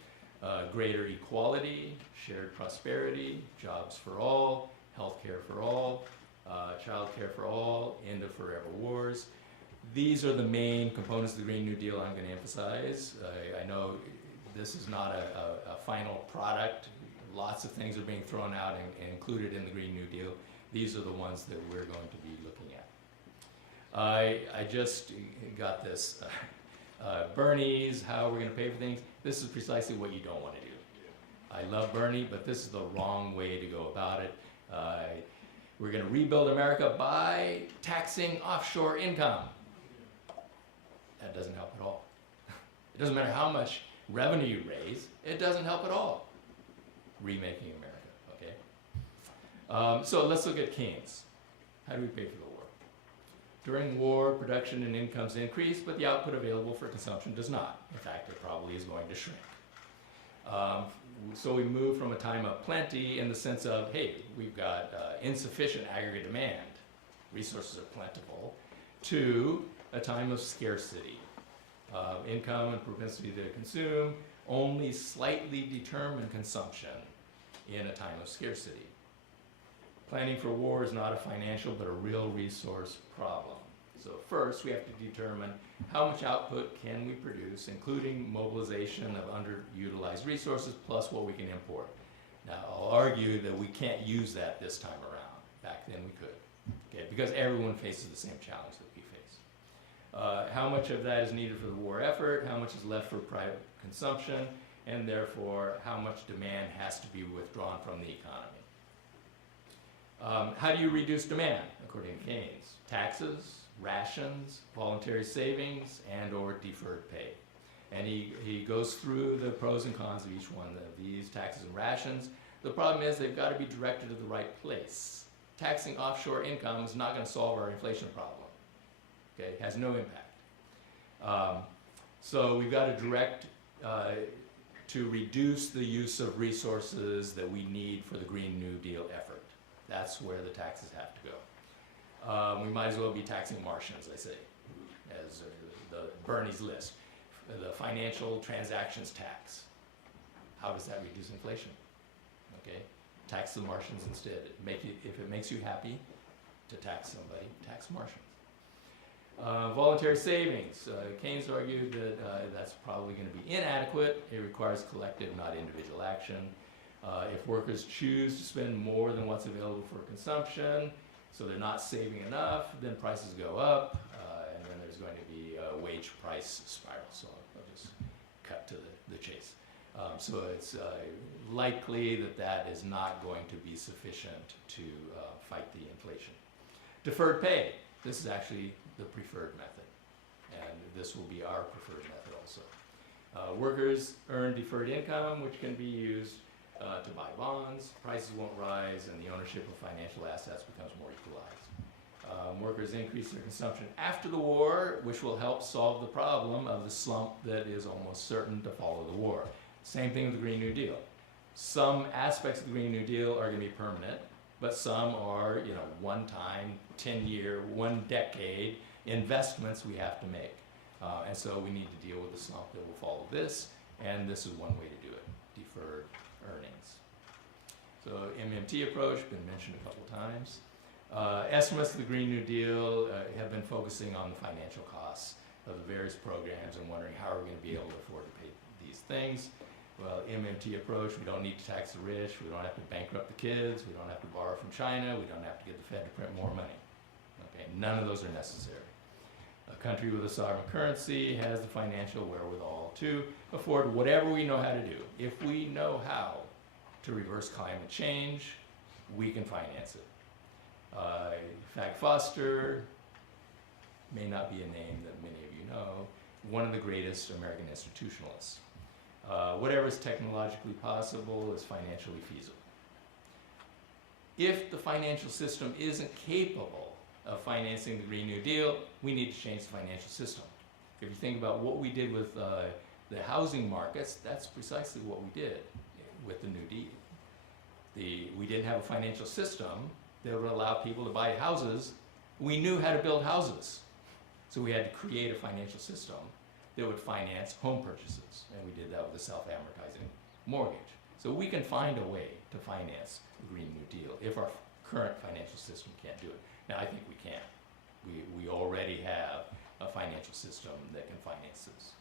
greater equality, shared prosperity, jobs for all, health care for all, child care for all, end of forever wars. These are the main components of the Green New Deal I'm going to emphasize. I know this is not a final product. Lots of things are being thrown out and included in the Green New Deal. These are the ones that we're going to be looking at. I just got this. Bernie's, how we're going to pay for things. This is precisely what you don't want to do. I love Bernie, but this is the wrong way to go about it. We're going to rebuild America by taxing offshore income. That doesn't help at all. It doesn't matter how much revenue you raise, it doesn't help at all. Remaking America, okay? So let's look at Keynes. How do we pay for the war? During war, production and incomes increase, but the output available for consumption does not. In fact, it probably is going to shrink. So we move from a time of plenty in the sense of, hey, we've got insufficient aggregate demand, resources are plentiful, to a time of scarcity. Income and propensity to consume only slightly determine consumption in a time of scarcity. Planning for war is not a financial but a real resource problem. So first we have to determine how much output can we produce, including mobilization of underutilized resources plus what we can import. Now I'll argue that we can't use that this time around. Back then we could, okay, because everyone faces the same challenge that we face. How much of that is needed for the war effort, how much is left for private consumption, and therefore how much demand has to be withdrawn from the economy. How do you reduce demand, according to Keynes? Taxes, rations, voluntary savings, and or deferred pay. And he goes through the pros and cons of each one of these taxes and rations. The problem is they've got to be directed to the right place. Taxing offshore income is not going to solve our inflation problem. Okay, it has no impact. So we've got to direct to reduce the use of resources that we need for the Green New Deal effort. That's where the taxes have to go. We might as well be taxing Martians, I say, as the Bernie's list. The financial transactions tax. How does that reduce inflation? Okay, tax the Martians instead. If it makes you happy to tax somebody, tax Martians. Voluntary savings. Keynes argued that that's probably going to be inadequate. It requires collective, not individual action. If workers choose to spend more than what's available for consumption, so they're not saving enough, then prices go up, and then there's going to be a wage price spiral. So I'll just cut to the chase. So it's likely that that is not going to be sufficient to fight the inflation. Deferred pay. This is actually the preferred method, and this will be our preferred method also. Workers earn deferred income, which can be used to buy bonds. Prices won't rise, and the ownership of financial assets becomes more equalized. Workers increase their consumption after the war, which will help solve the problem of the slump that is almost certain to follow the war. Same thing with the Green New Deal. Some aspects of the Green New Deal are going to be permanent, but some are, one-time, 10-year, 1 decade investments we have to make. And so we need to deal with the slump that will follow this, and this is one way to do it, deferred earnings. So MMT approach, been mentioned a couple times. Estimates of the Green New Deal have been focusing on the financial costs of the various programs and wondering how are we going to be able to afford to pay these things. Well, MMT approach, we don't need to tax the rich, we don't have to bankrupt the kids, we don't have to borrow from China, we don't have to get the Fed to print more money. Okay, none of those are necessary. A country with a sovereign currency has the financial wherewithal to afford whatever we know how to do. If we know how to reverse climate change, we can finance it. Foster may not be a name that many of you know, one of the greatest American institutionalists. Whatever is technologically possible is financially feasible. If the financial system isn't capable of financing the Green New Deal, we need to change the financial system. If you think about what we did with the housing markets, that's precisely what we did with the New Deal. We didn't have a financial system that would allow people to buy houses. We knew how to build houses, so we had to create a financial system that would finance home purchases, and we did that with the self-amortizing mortgage. So we can find a way to finance the Green New Deal if our current financial system can't do it. Now, I think we can. We already have a financial system that can finance this.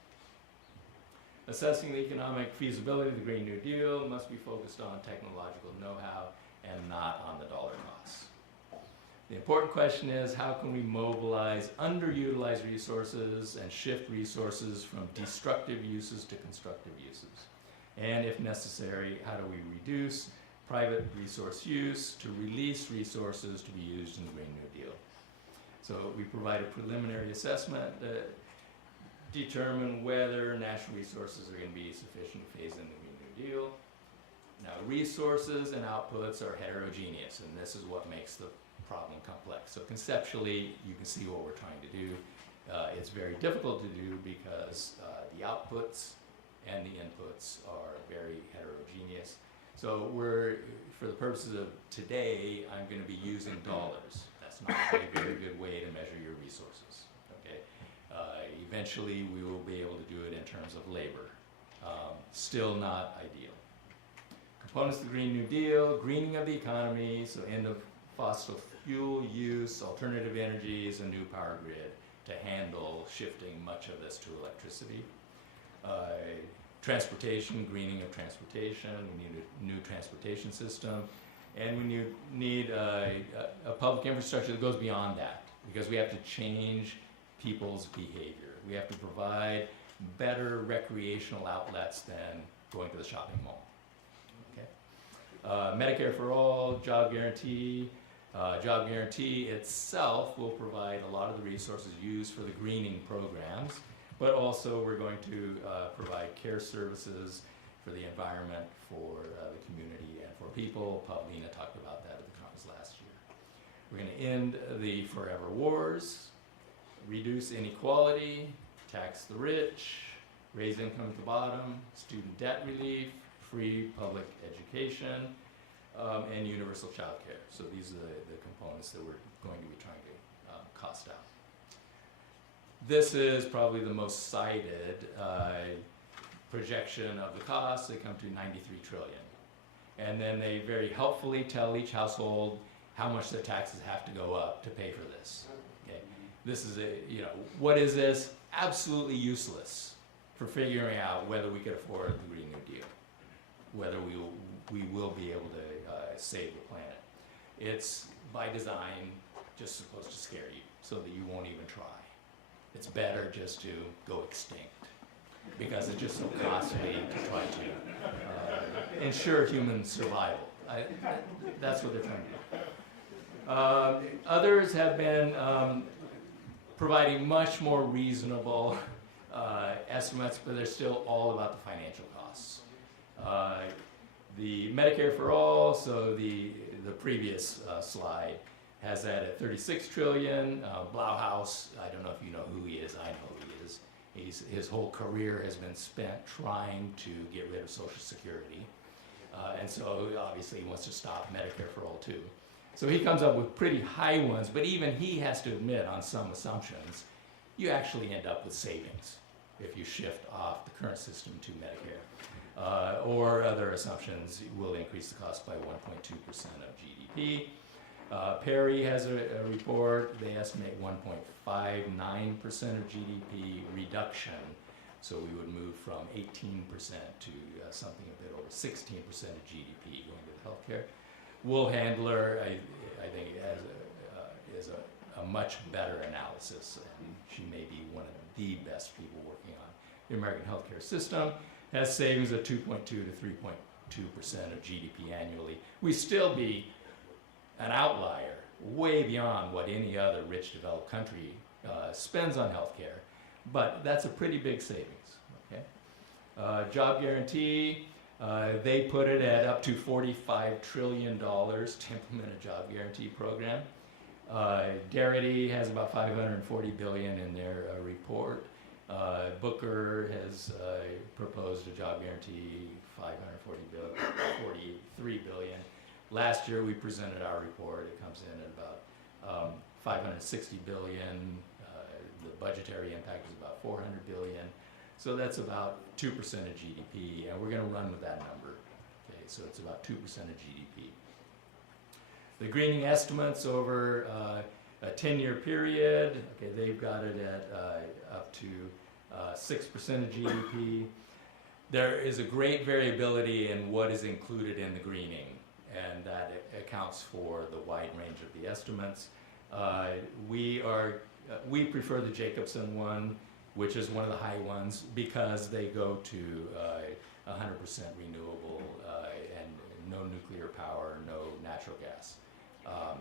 Assessing the economic feasibility of the Green New Deal must be focused on technological know-how and not on the dollar costs. The important question is, how can we mobilize underutilized resources and shift resources from destructive uses to constructive uses? And if necessary, how do we reduce private resource use to release resources to be used in the Green New Deal? So we provide a preliminary assessment that determine whether natural resources are going to be sufficient to phase in the Green New Deal. Now, resources and outputs are heterogeneous, and this is what makes the problem complex. So conceptually, you can see what we're trying to do. It's very difficult to do because the outputs and the inputs are very heterogeneous. So for the purposes of today, I'm going to be using dollars. That's not a very good way to measure your resources. Okay. Eventually, we will be able to do it in terms of labor. Still not ideal. Components of the Green New Deal: greening of the economy, so end of fossil fuel use, alternative energies, a new power grid to handle shifting much of this to electricity. Transportation, greening of transportation. We need a new transportation system. And we need a public infrastructure that goes beyond that, because we have to change people's behavior. We have to provide better recreational outlets than going to the shopping mall. Okay. Medicare for all, job guarantee. Job guarantee itself will provide a lot of the resources used for the greening programs, but also we're going to provide care services for the environment, for the community, and for people. Pavlina talked about that at the conference last year. We're going to end the forever wars, reduce inequality, tax the rich, raise income at the bottom, student debt relief, free public education, and universal child care. So these are the components that we're going to be trying to cost out. This is probably the most cited projection of the costs. They come to 93 trillion. And then they very helpfully tell each household how much their taxes have to go up to pay for this. Okay. This is what is this? Absolutely useless for figuring out whether we could afford the Green New Deal, whether we will be able to save the planet. It's by design just supposed to scare you so that you won't even try. It's better just to go extinct because it's just so costly to try to ensure human survival. That's what they're trying to do. Others have been providing much more reasonable estimates, but they're still all about the financial costs. The Medicare for all, so the previous slide has that at 36 trillion. Blauhaus, I don't know if you know who he is. I know who he is. His whole career has been spent trying to get rid of Social Security. And so obviously he wants to stop Medicare for all too. So he comes up with pretty high ones, but even he has to admit on some assumptions, you actually end up with savings if you shift off the current system to Medicare. Or other assumptions will increase the cost by 1.2% of GDP. Perry has a report. They estimate 1.59% of GDP reduction. So we would move from 18% to something a bit over 16% of GDP going to healthcare. Wool Handler, I think, is a much better analysis, and she may be one of the best people working on the American healthcare system. Has savings of 2.2 to 3.2% of GDP annually. We still be an outlier, way beyond what any other rich developed country spends on healthcare, but that's a pretty big savings. Okay? Job guarantee, they put it at up to $45 trillion to implement a job guarantee program. Darity has about $540 billion in their report. Booker has proposed a job guarantee, $43 billion. Last year we presented our report. It comes in at about $560 billion. The budgetary impact is about $400 billion. So that's about 2% of GDP, and we're going to run with that number. Okay, so it's about 2% of GDP. The greening estimates over a 10-year period, okay, they've got it at up to 6% of GDP. There is a great variability in what is included in the greening, and that accounts for the wide range of the estimates. We prefer the Jacobson one, which is one of the high ones, because they go to 100% renewable and no nuclear power, no natural gas.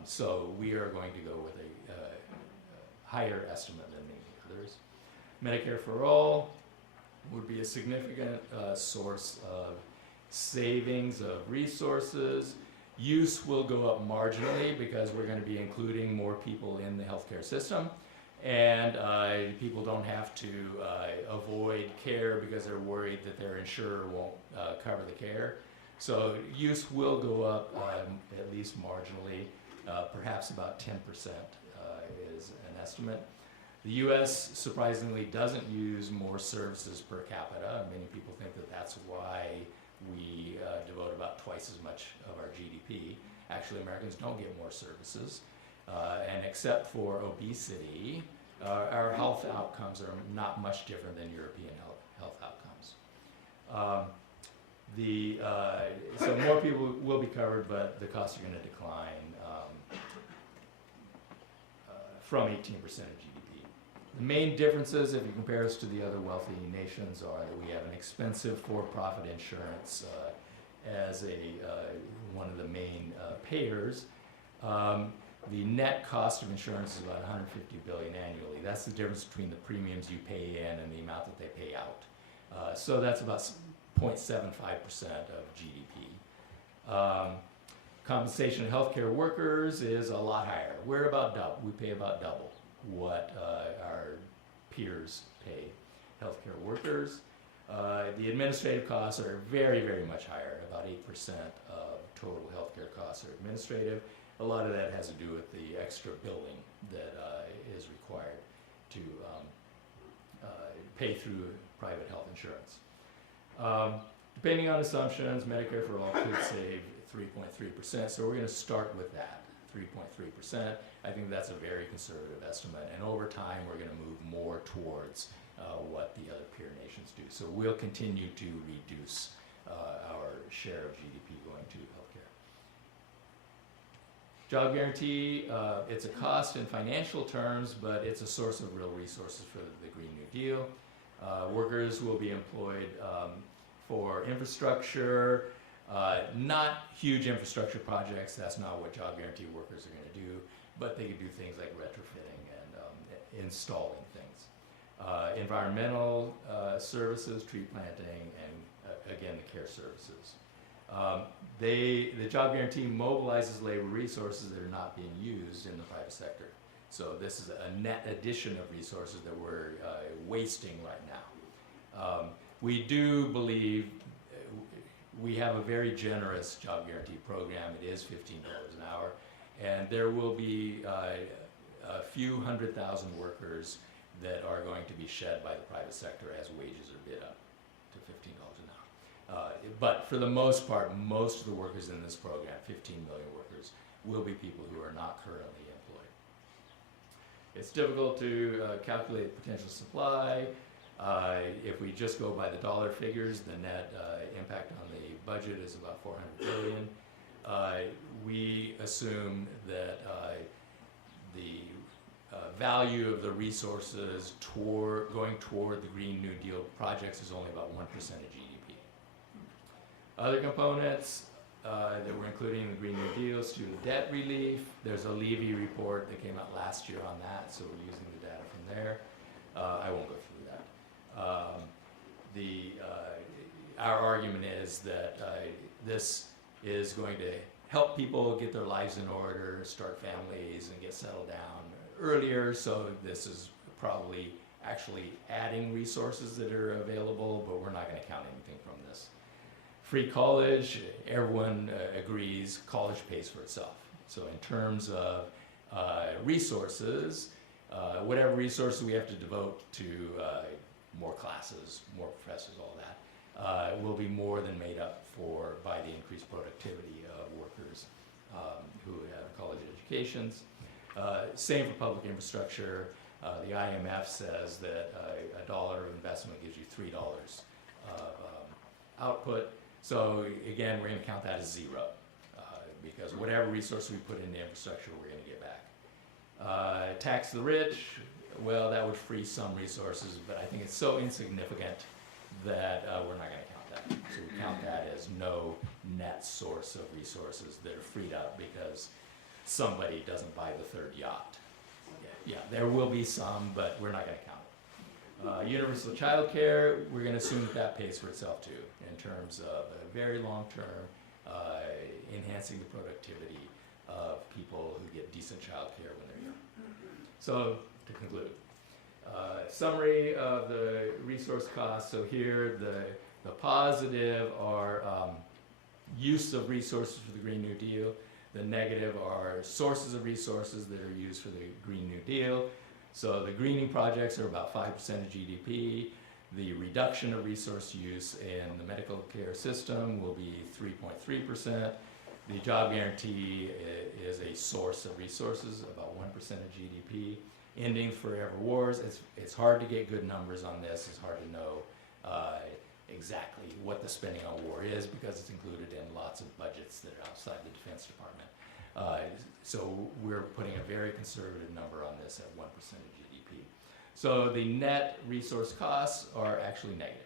So we are going to go with a higher estimate than the others. Medicare for All would be a significant source of savings of resources. Use will go up marginally because we're going to be including more people in the healthcare system, and people don't have to avoid care because they're worried that their insurer won't cover the care. So use will go up at least marginally, perhaps about 10% is an estimate. The U.S. surprisingly doesn't use more services per capita. Many people think that that's why we devote about twice as much of our GDP. Actually, Americans don't get more services. And except for obesity, our health outcomes are not much different than European health outcomes. So more people will be covered, but the costs are going to decline from 18% of GDP. The main differences, if you compare us to the other wealthy nations, are that we have an expensive for-profit insurance as one of the main payers. The net cost of insurance is about $150 billion annually. That's the difference between the premiums you pay in and the amount that they pay out. So that's about 0.75% of GDP. Compensation of healthcare workers is a lot higher. We're about double. We pay about double what our peers pay healthcare workers. The administrative costs are very, very much higher. About 8% of total healthcare costs are administrative. A lot of that has to do with the extra billing that is required to pay through private health insurance. Depending on assumptions, Medicare for All could save 3.3%, so we're going to start with that, 3.3%. I think that's a very conservative estimate, and over time we're going to move more towards what the other peer nations do. So we'll continue to reduce our share of GDP going to healthcare. Job guarantee, it's a cost in financial terms, but it's a source of real resources for the Green New Deal. Workers will be employed for infrastructure, not huge infrastructure projects. That's not what job guarantee workers are going to do, but they can do things like retrofitting and installing things. Environmental services, tree planting, and again, the care services. The job guarantee mobilizes labor resources that are not being used in the private sector. So this is a net addition of resources that we're wasting right now. We do believe we have a very generous job guarantee program. It is $15 an hour, and there will be a few 100,000 workers that are going to be shed by the private sector as wages are bid up to $15 an hour. But for the most part, most of the workers in this program, 15 million workers, will be people who are not currently employed. It's difficult to calculate potential supply. If we just go by the dollar figures, the net impact on the budget is about $400 billion. We assume that the value of the resources going toward the Green New Deal projects is only about 1% of GDP. Other components that we're including in the Green New Deal, student debt relief. There's a Levy report that came out last year on that, so we're using the data from there. I won't go through that. Our argument is that this is going to help people get their lives in order, start families, and get settled down earlier. So this is probably actually adding resources that are available, but we're not going to count anything from this. Free college, everyone agrees college pays for itself. So in terms of resources, whatever resources we have to devote to more classes, more professors, all that, will be more than made up for by the increased productivity of workers who have college educations. Same for public infrastructure. The IMF says that a dollar of investment gives you $3 of output. So again, we're going to count that as zero because whatever resource we put into infrastructure, we're going to get back. Tax the rich, well, that would free some resources, but I think it's so insignificant that we're not going to count that. So we count that as no net source of resources that are freed up because somebody doesn't buy the third yacht. Yeah, there will be some, but we're not going to count it. Universal child care, we're going to assume that that pays for itself too, in terms of a very long term, enhancing the productivity of people who get decent child care when they're young. So, to conclude, summary of the resource costs. So here, the positive are use of resources for the Green New Deal. The negative are sources of resources that are used for the Green New Deal. So the greening projects are about 5% of GDP. The reduction of resource use in the medical care system will be 3.3%. The job guarantee is a source of resources, about 1% of GDP. Ending forever wars, it's hard to get good numbers on this. It's hard to know exactly what the spending on war is because it's included in lots of budgets that are outside the Defense Department. So we're putting a very conservative number on this at 1% of GDP. So the net resource costs are actually negative.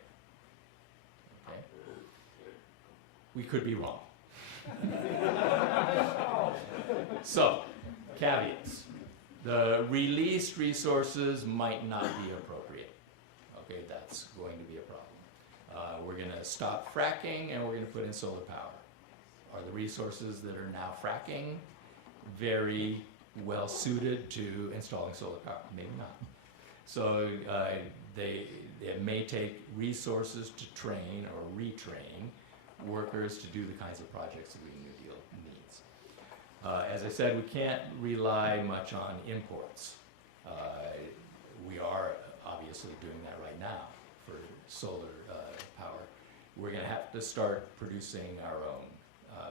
Okay? We could be wrong. So, caveats. The released resources might not be appropriate. Okay, that's going to be a problem. We're going to stop fracking and we're going to put in solar power. Are the resources that are now fracking very well suited to installing solar power? Maybe not. So it may take resources to train or retrain workers to do the kinds of projects the Green New Deal needs. As I said, we can't rely much on imports. We are obviously doing that right now for solar power. We're going to have to start producing our own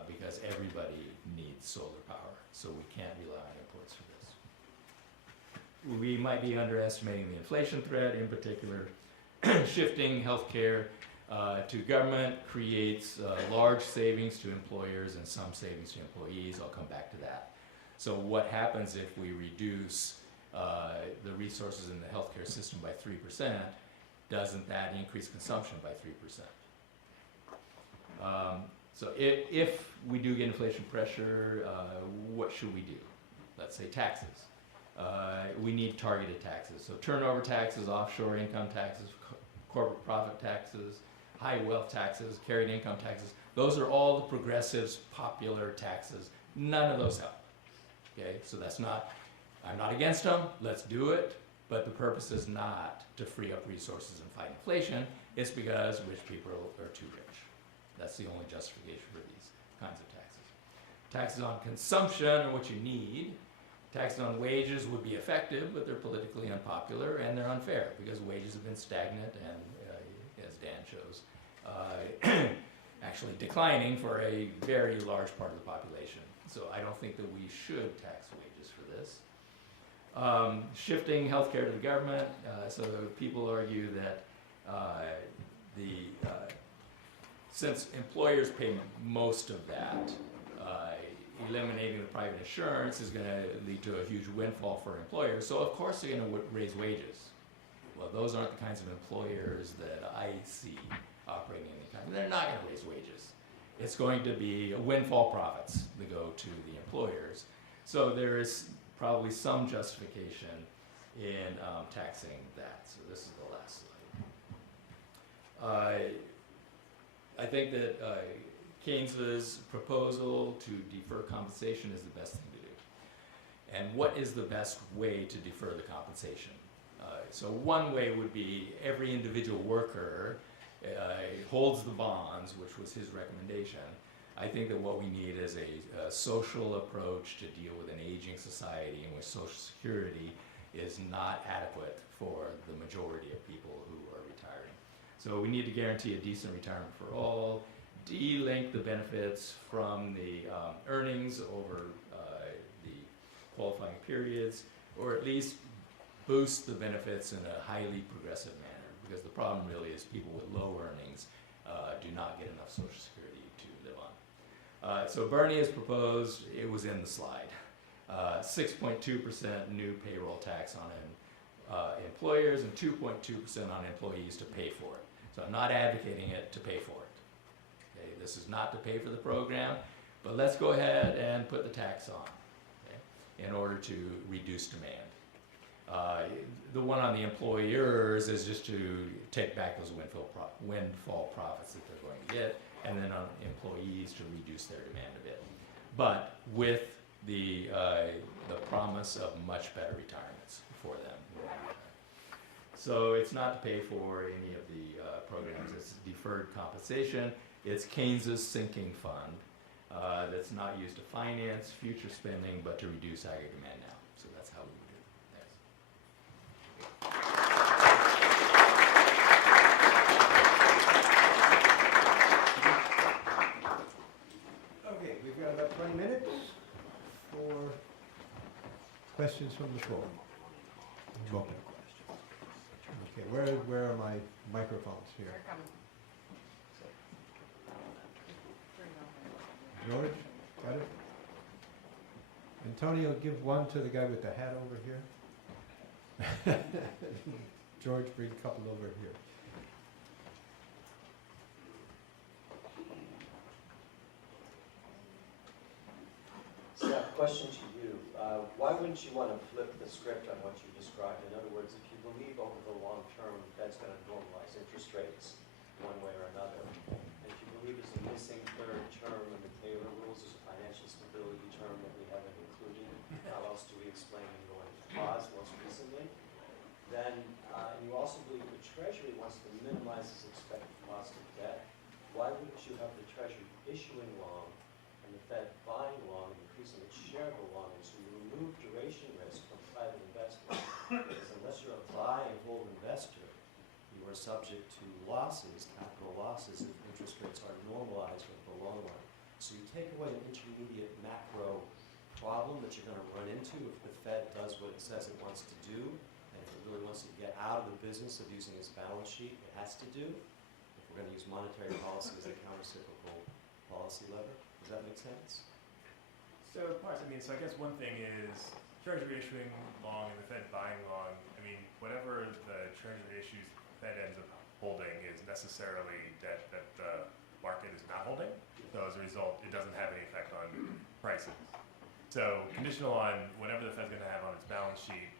because everybody needs solar power, so we can't rely on imports for this. We might be underestimating the inflation threat, in particular shifting healthcare to government creates large savings to employers and some savings to employees. I'll come back to that. So what happens if we reduce the resources in the healthcare system by 3%? Doesn't that increase consumption by 3%? So if we do get inflation pressure, what should we do? Let's say taxes. We need targeted taxes. So turnover taxes, offshore income taxes, corporate profit taxes, high wealth taxes, carried income taxes. Those are all the progressives' popular taxes. None of those help. Okay, so that's not, I'm not against them, let's do it, but the purpose is not to free up resources and fight inflation. It's because rich people are too rich. That's the only justification for these kinds of taxes. Taxes on consumption are what you need. Taxes on wages would be effective, but they're politically unpopular and they're unfair because wages have been stagnant and, as Dan shows, actually declining for a very large part of the population. So I don't think that we should tax wages for this. Shifting healthcare to the government. So people argue that since employers pay most of that, eliminating the private insurance is going to lead to a huge windfall for employers. So of course they're going to raise wages. Well, those aren't the kinds of employers that I see operating in the economy. They're not going to raise wages. It's going to be windfall profits that go to the employers. So there is probably some justification in taxing that. So this is the last slide. I think that Keynes's proposal to defer compensation is the best thing to do. And what is the best way to defer the compensation? So one way would be every individual worker holds the bonds, which was his recommendation. I think that what we need is a social approach to deal with an aging society in which Social Security is not adequate for the majority of people who are retired. retiring. So we need to guarantee a decent retirement for all, de-link the benefits from the earnings over the qualifying periods, or at least boost the benefits in a highly progressive manner, because the problem really is people with low earnings do not get enough Social Security to live on. So Bernie has proposed, it was in the slide, 6.2% new payroll tax on employers and 2.2% on employees to pay for it. So I'm not advocating it to pay for it. Okay, this is not to pay for the program, but let's go ahead and put the tax on, okay, in order to reduce demand. The one on the employers is just to take back those windfall profits that they're going to get, and then on employees to reduce their demand a bit, but with the promise of much better retirements for them. So it's not to pay for any of the programs. It's deferred compensation. It's Keynes's sinking fund that's not used to finance future spending, but to reduce aggregate demand now. So that's how we would do it. Okay, we've got about 20 minutes for questions from the floor. Okay, where are my microphones here? They're coming. George, got it? Antonio, give one to the guy with the hat over here. George, bring a couple over here. Seth, question to you. Why wouldn't you want to flip the script on what you described? In other words, if you believe over the long term the Fed's going to normalize interest rates one way or another, and if you believe there's a missing third term in the Taylor rules, there's a financial stability term that we haven't included, how else do we explain it going to pause most recently? Then, and you also believe the Treasury wants to minimize its expected cost of debt. Why wouldn't you have the Treasury issuing long and the Fed buying long and increasing its share of the long, and so you remove duration risk from private investment? Because unless you're a buy and hold investor, you are subject to losses, capital losses, if interest rates are normalized over the long run. So you take away an intermediate macro problem that you're going to run into if the Fed does what it says it wants to do, and if it really wants to get out of the business of using its balance sheet, it has to do. If we're going to use monetary policy as a countercyclical policy lever, does that make sense? So, parts, so I guess one thing is Treasury issuing long and the Fed buying long. I mean, whatever the Treasury issues Fed ends up holding is necessarily debt that the market is not holding. So as a result, it doesn't have any effect on prices. So conditional on whatever the Fed's going to have on its balance sheet,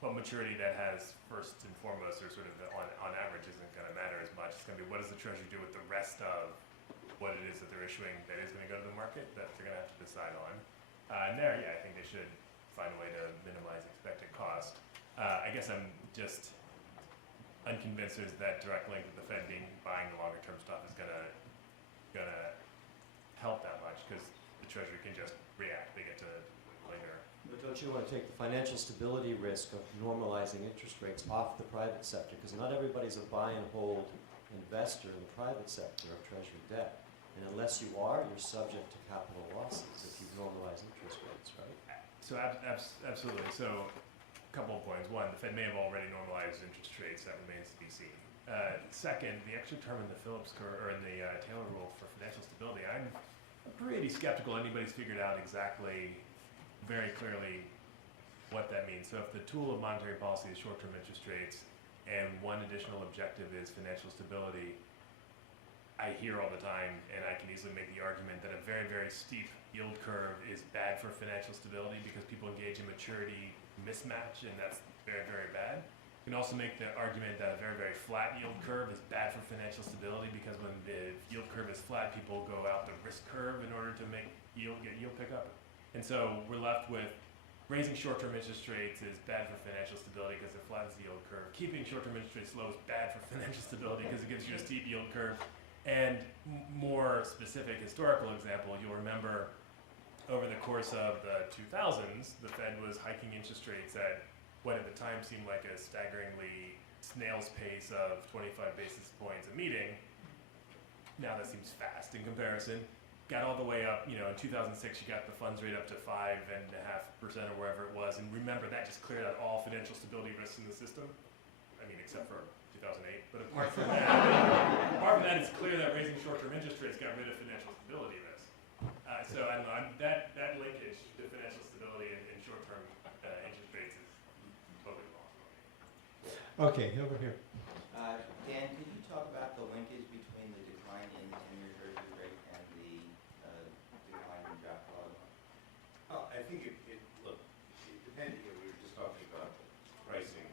what maturity that has first and foremost, or sort of on average, isn't going to matter as much. It's going to be what does the Treasury do with the rest of what it is that they're issuing that is going to go to the market that they're going to have to decide on. And there, yeah, I think they should find a way to minimize expected cost. I guess I'm just unconvinced there's that direct link with the Fed buying the longer term stuff is gonna help that much, because the Treasury can just react. They get to linger. But don't you want to take the financial stability risk of normalizing interest rates off the private sector? Because not everybody's a buy and hold investor in the private sector of Treasury debt. And unless you are, you're subject to capital losses if you normalize interest rates, right? So absolutely. So a couple of points. One, the Fed may have already normalized interest rates. That remains to be seen. Second, the extra term in the Phillips curve, or in the Taylor rule for financial stability, I'm pretty skeptical anybody's figured out exactly, very clearly, what that means. So if the tool of monetary policy is short-term interest rates, and one additional objective is financial stability, I hear all the time, and I can easily make the argument that a very, very steep yield curve is bad for financial stability because people engage in maturity mismatch, and that's very, very bad. You can also make the argument that a very, very flat yield curve is bad for financial stability because when the yield curve is flat, people go out the risk curve in order to get yield pickup. And so we're left with raising short-term interest rates is bad for financial stability because it flattens the yield curve. Keeping short-term interest rates low is bad for financial stability because it gives you a steep yield curve. And more specific historical example, you'll remember over the course of the 2000s, the Fed was hiking interest rates at what at the time seemed like a staggeringly snail's pace of 25 basis points a meeting. Now that seems fast in comparison. Got all the way up, in 2006 you got the funds rate up to 5.5% or wherever it was, and remember that just cleared out all financial stability risks in the system. I mean, except for 2008. But apart from that, it's clear that raising short-term interest rates got rid of financial stability risk. So I don't know, that linkage to financial stability and short-term interest rates is totally wrong. Okay, over here. Dan, could you talk about the linkage between the decline in the 10-year Treasury rate and the decline in job flow? Well, I think it depended, we were just talking about pricing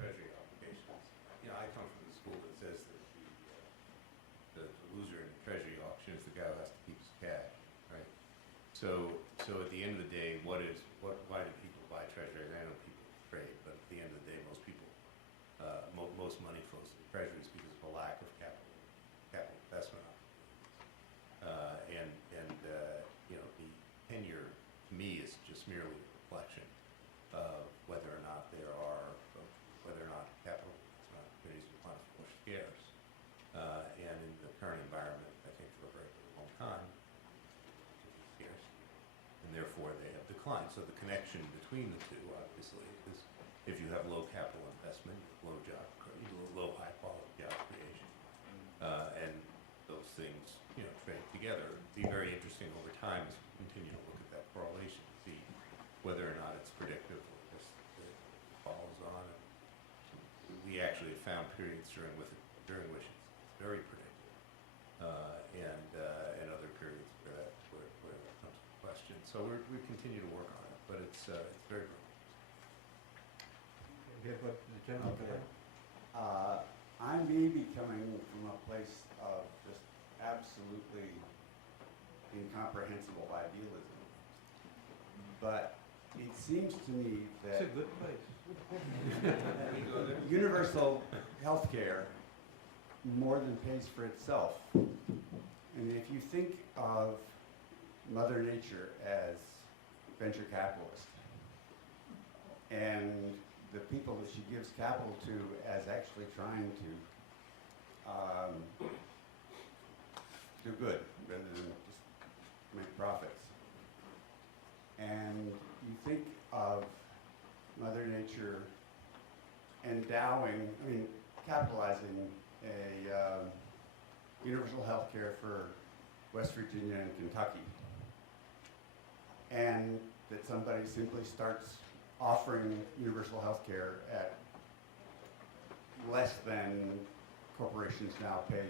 Treasury obligations. I come from the school that says that the loser in the Treasury auction is the guy who has to keep his cash, right? So at the end of the day, why do people buy Treasury? I know people trade, but at the end of the day, most people, most money flows to Treasuries because of a lack of capital investment opportunities. The 10-year to me is just merely a reflection of whether or not capital investment opportunities are plentiful or scarce. And in the current environment, I think for a very long time, it's scarce, and therefore they have declined. So the connection between the two, obviously, is if you have low capital investment, low high quality job creation, and those things, trade together. It'd be very interesting over time as we continue to look at that correlation to see whether or not it's predictive or just it follows on. And we actually have found periods during which it's very predictive, and other periods where that comes to question. So we continue to work on it, but it's very good. Okay, but the general. Okay. I may be coming from a place of just absolutely incomprehensible idealism, but it seems to me It's that a good place. universal health care more than pays for itself. And if you think of Mother Nature as venture capitalist and the people that she gives capital to as actually trying to do good rather than just make profits. And you think of Mother Nature capitalizing a universal health care for West Virginia and Kentucky. And that somebody simply starts offering universal health care at less than corporations now pay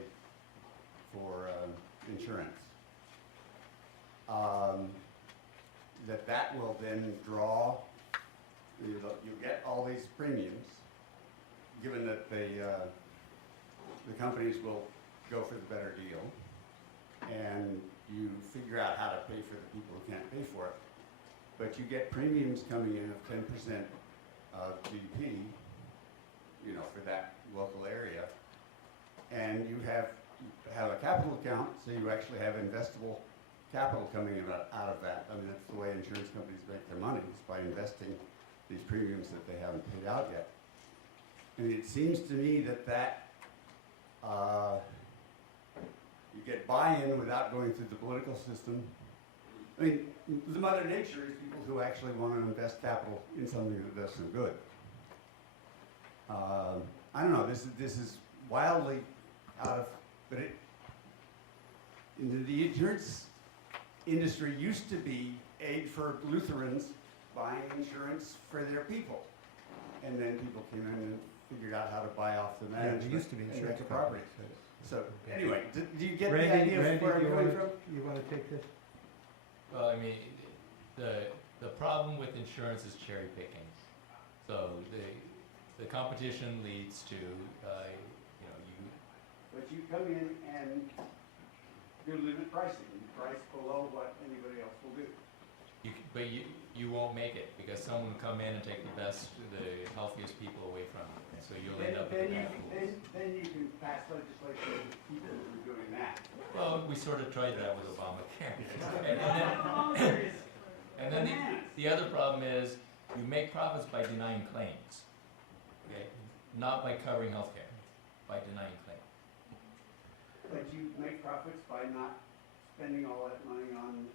for insurance. That will then draw, you get all these premiums, given that the companies will go for the better deal, and you figure out how to pay for the people who can't pay for it. But you get premiums coming in of 10% of GDP, for that local area, and you have a capital account, so you actually have investable capital coming in out of that. I mean, that's the way insurance companies make their money, is by investing these premiums that they haven't paid out yet. And it seems to me that you get buy-in without going through the political system. I mean, the Mother Nature is people who actually want to invest capital in something that does some good. I don't know. This is wildly out of, but the insurance industry used to be aid for Lutherans buying insurance for their people, and then people came in and figured out how to buy off the management. There used to be and insurance get the property. companies. So anyway, do you get Randy, the idea Randy, of where I'm coming from? you want to take this? Well, I mean, the problem with insurance is cherry picking. So the competition leads to, But you come in and you limit pricing. You price below what anybody else will do. but you won't make it because someone will come in and take the healthiest people away from you. So you'll end up with a bad pool. Then you can pass legislation with people who are doing that. Well, we sort of tried that with Obamacare. And then the other problem is You make profits by denying claims, okay? Not by covering healthcare, by denying claims. But you make profits by not spending all that money on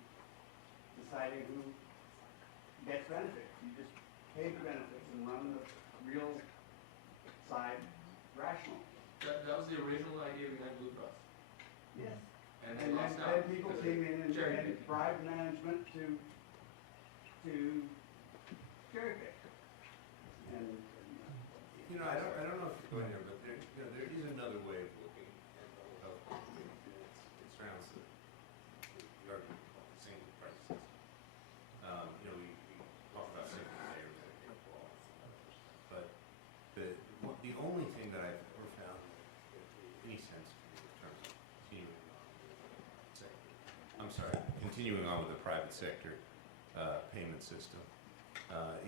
deciding who gets benefits. You just pay the benefits and run the real side rational. That was the original idea behind Blue Cross. Yes. And And then people came in and bribed management to cherry pick. And, You know, I don't know if you're going there, but there is another way of looking at health. It surrounds the argument called the single price system. You know, we talk about single payer Medicare for all, but the only thing that I've ever found that made any sense to me in terms of continuing on with the private sector payment system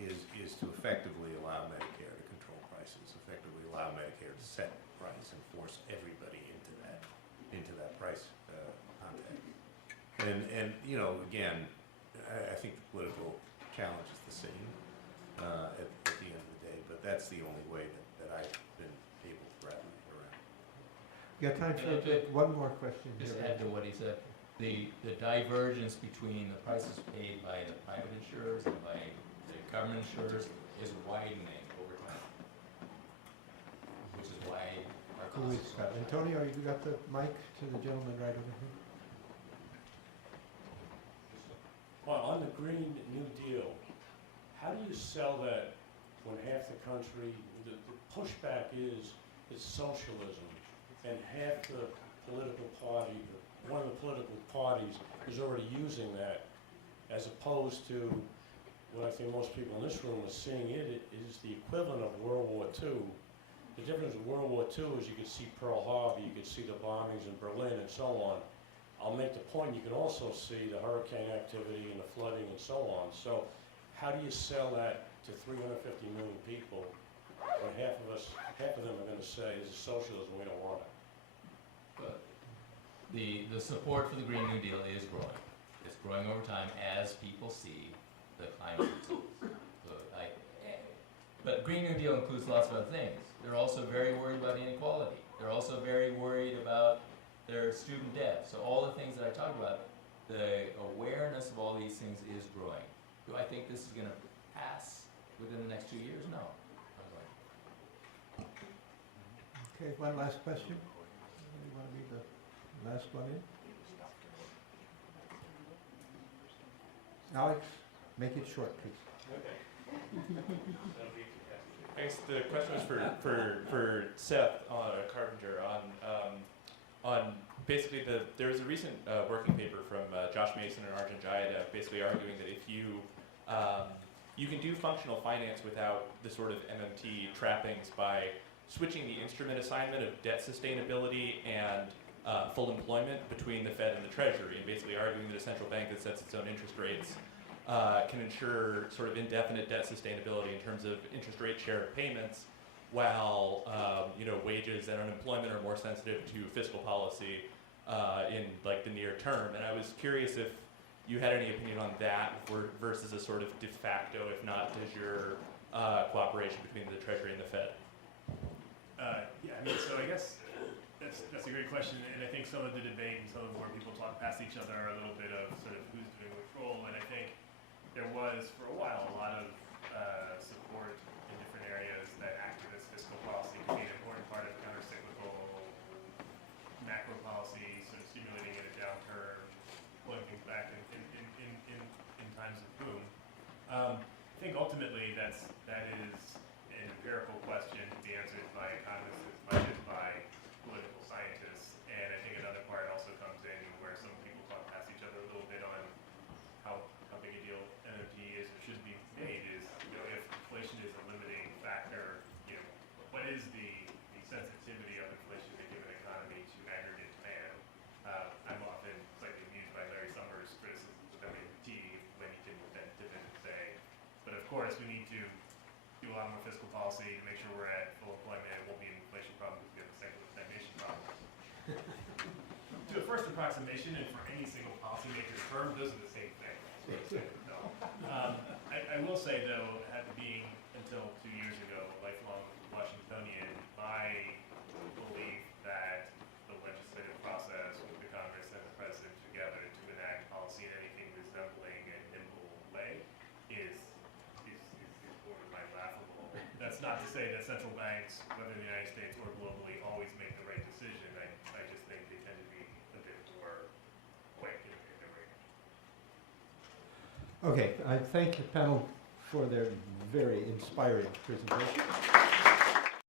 is to effectively allow Medicare to control prices, effectively allow Medicare to set price and force everybody into that price context. And you know, again, I think the political challenge is the same at the end of the day, but that's the only way that I've been able to wrap my head around. You got time for one more question here. Just add to what he said, the divergence between the prices paid by the private insurers and by the government insurers is widening over time. Which is why our Who costs is are so Scott? much. Antonio, you got the mic to the gentleman right over here? Well, on the Green New Deal, how do you sell that when half the country, the pushback is socialism, and half the political party, one of the political parties is already using that, as opposed to what I think most people in this room are seeing it is the equivalent of World War II. The difference with World War II is you could see Pearl Harbor, you could see the bombings in Berlin and so on. I'll make the point, you can also see the hurricane activity and the flooding and so on. So how do you sell that to 350 million people when half of them are going to say, this is socialism, we don't want it? But the support for the Green New Deal is growing. It's growing over time as people see the climate concerns. But Green New Deal includes lots of other things. They're also very worried about inequality. They're also very worried about their student debt. So all the things that I talked about, the awareness of all these things is growing. Do I think this is going to pass within the next 2 years? No. Not going. Okay, one last question. You want to be the last one in? Alex, make it short, please. Thanks. The question was for Seth Carpenter on basically there was a recent working paper from Josh Mason and Arjun Jayada basically arguing that if you can do functional finance without the sort of MMT trappings by switching the instrument assignment of debt sustainability and full employment between the Fed and the Treasury, and basically arguing that a central bank that sets its own interest rates can ensure sort of indefinite debt sustainability in terms of interest rate share of payments, while wages and unemployment are more sensitive to fiscal policy in like the near term. And I was curious if you had any opinion on that versus a sort of de facto, if not de jure, cooperation between the Treasury and the Fed. Yeah, I mean, so I guess that's a great question, and I think some of the debate and some of where people talk past each other are a little bit of sort of who's doing which role, and I think there was for a while a lot of support in different areas that activist fiscal policy could be an important part of countercyclical macro policy, sort of stimulating in a downturn, pulling things back in times of boom. I think ultimately that is an empirical question to be answered by economists as much as by political scientists, and I think another part also comes in where some people talk past each other a little bit on how big a deal MMT is or should be made is, if inflation is a limiting factor, what is the sensitivity of inflation in a given economy to aggregate demand? I'm often slightly amused by Larry Summers' criticisms of MMT when he can then dip in and say, but of course we need to do a lot more fiscal policy to make sure we're at full employment. It won't be an inflation problem because we have a secular stagnation problem. To a first approximation, and for any single policymaker's term, those are the same thing. No. I will say though, not to say that central banks, whether in the United States or globally, always make the right decision. I just think they tend to be a bit more quick in their rate. Okay, I thank the panel for their very inspiring presentation.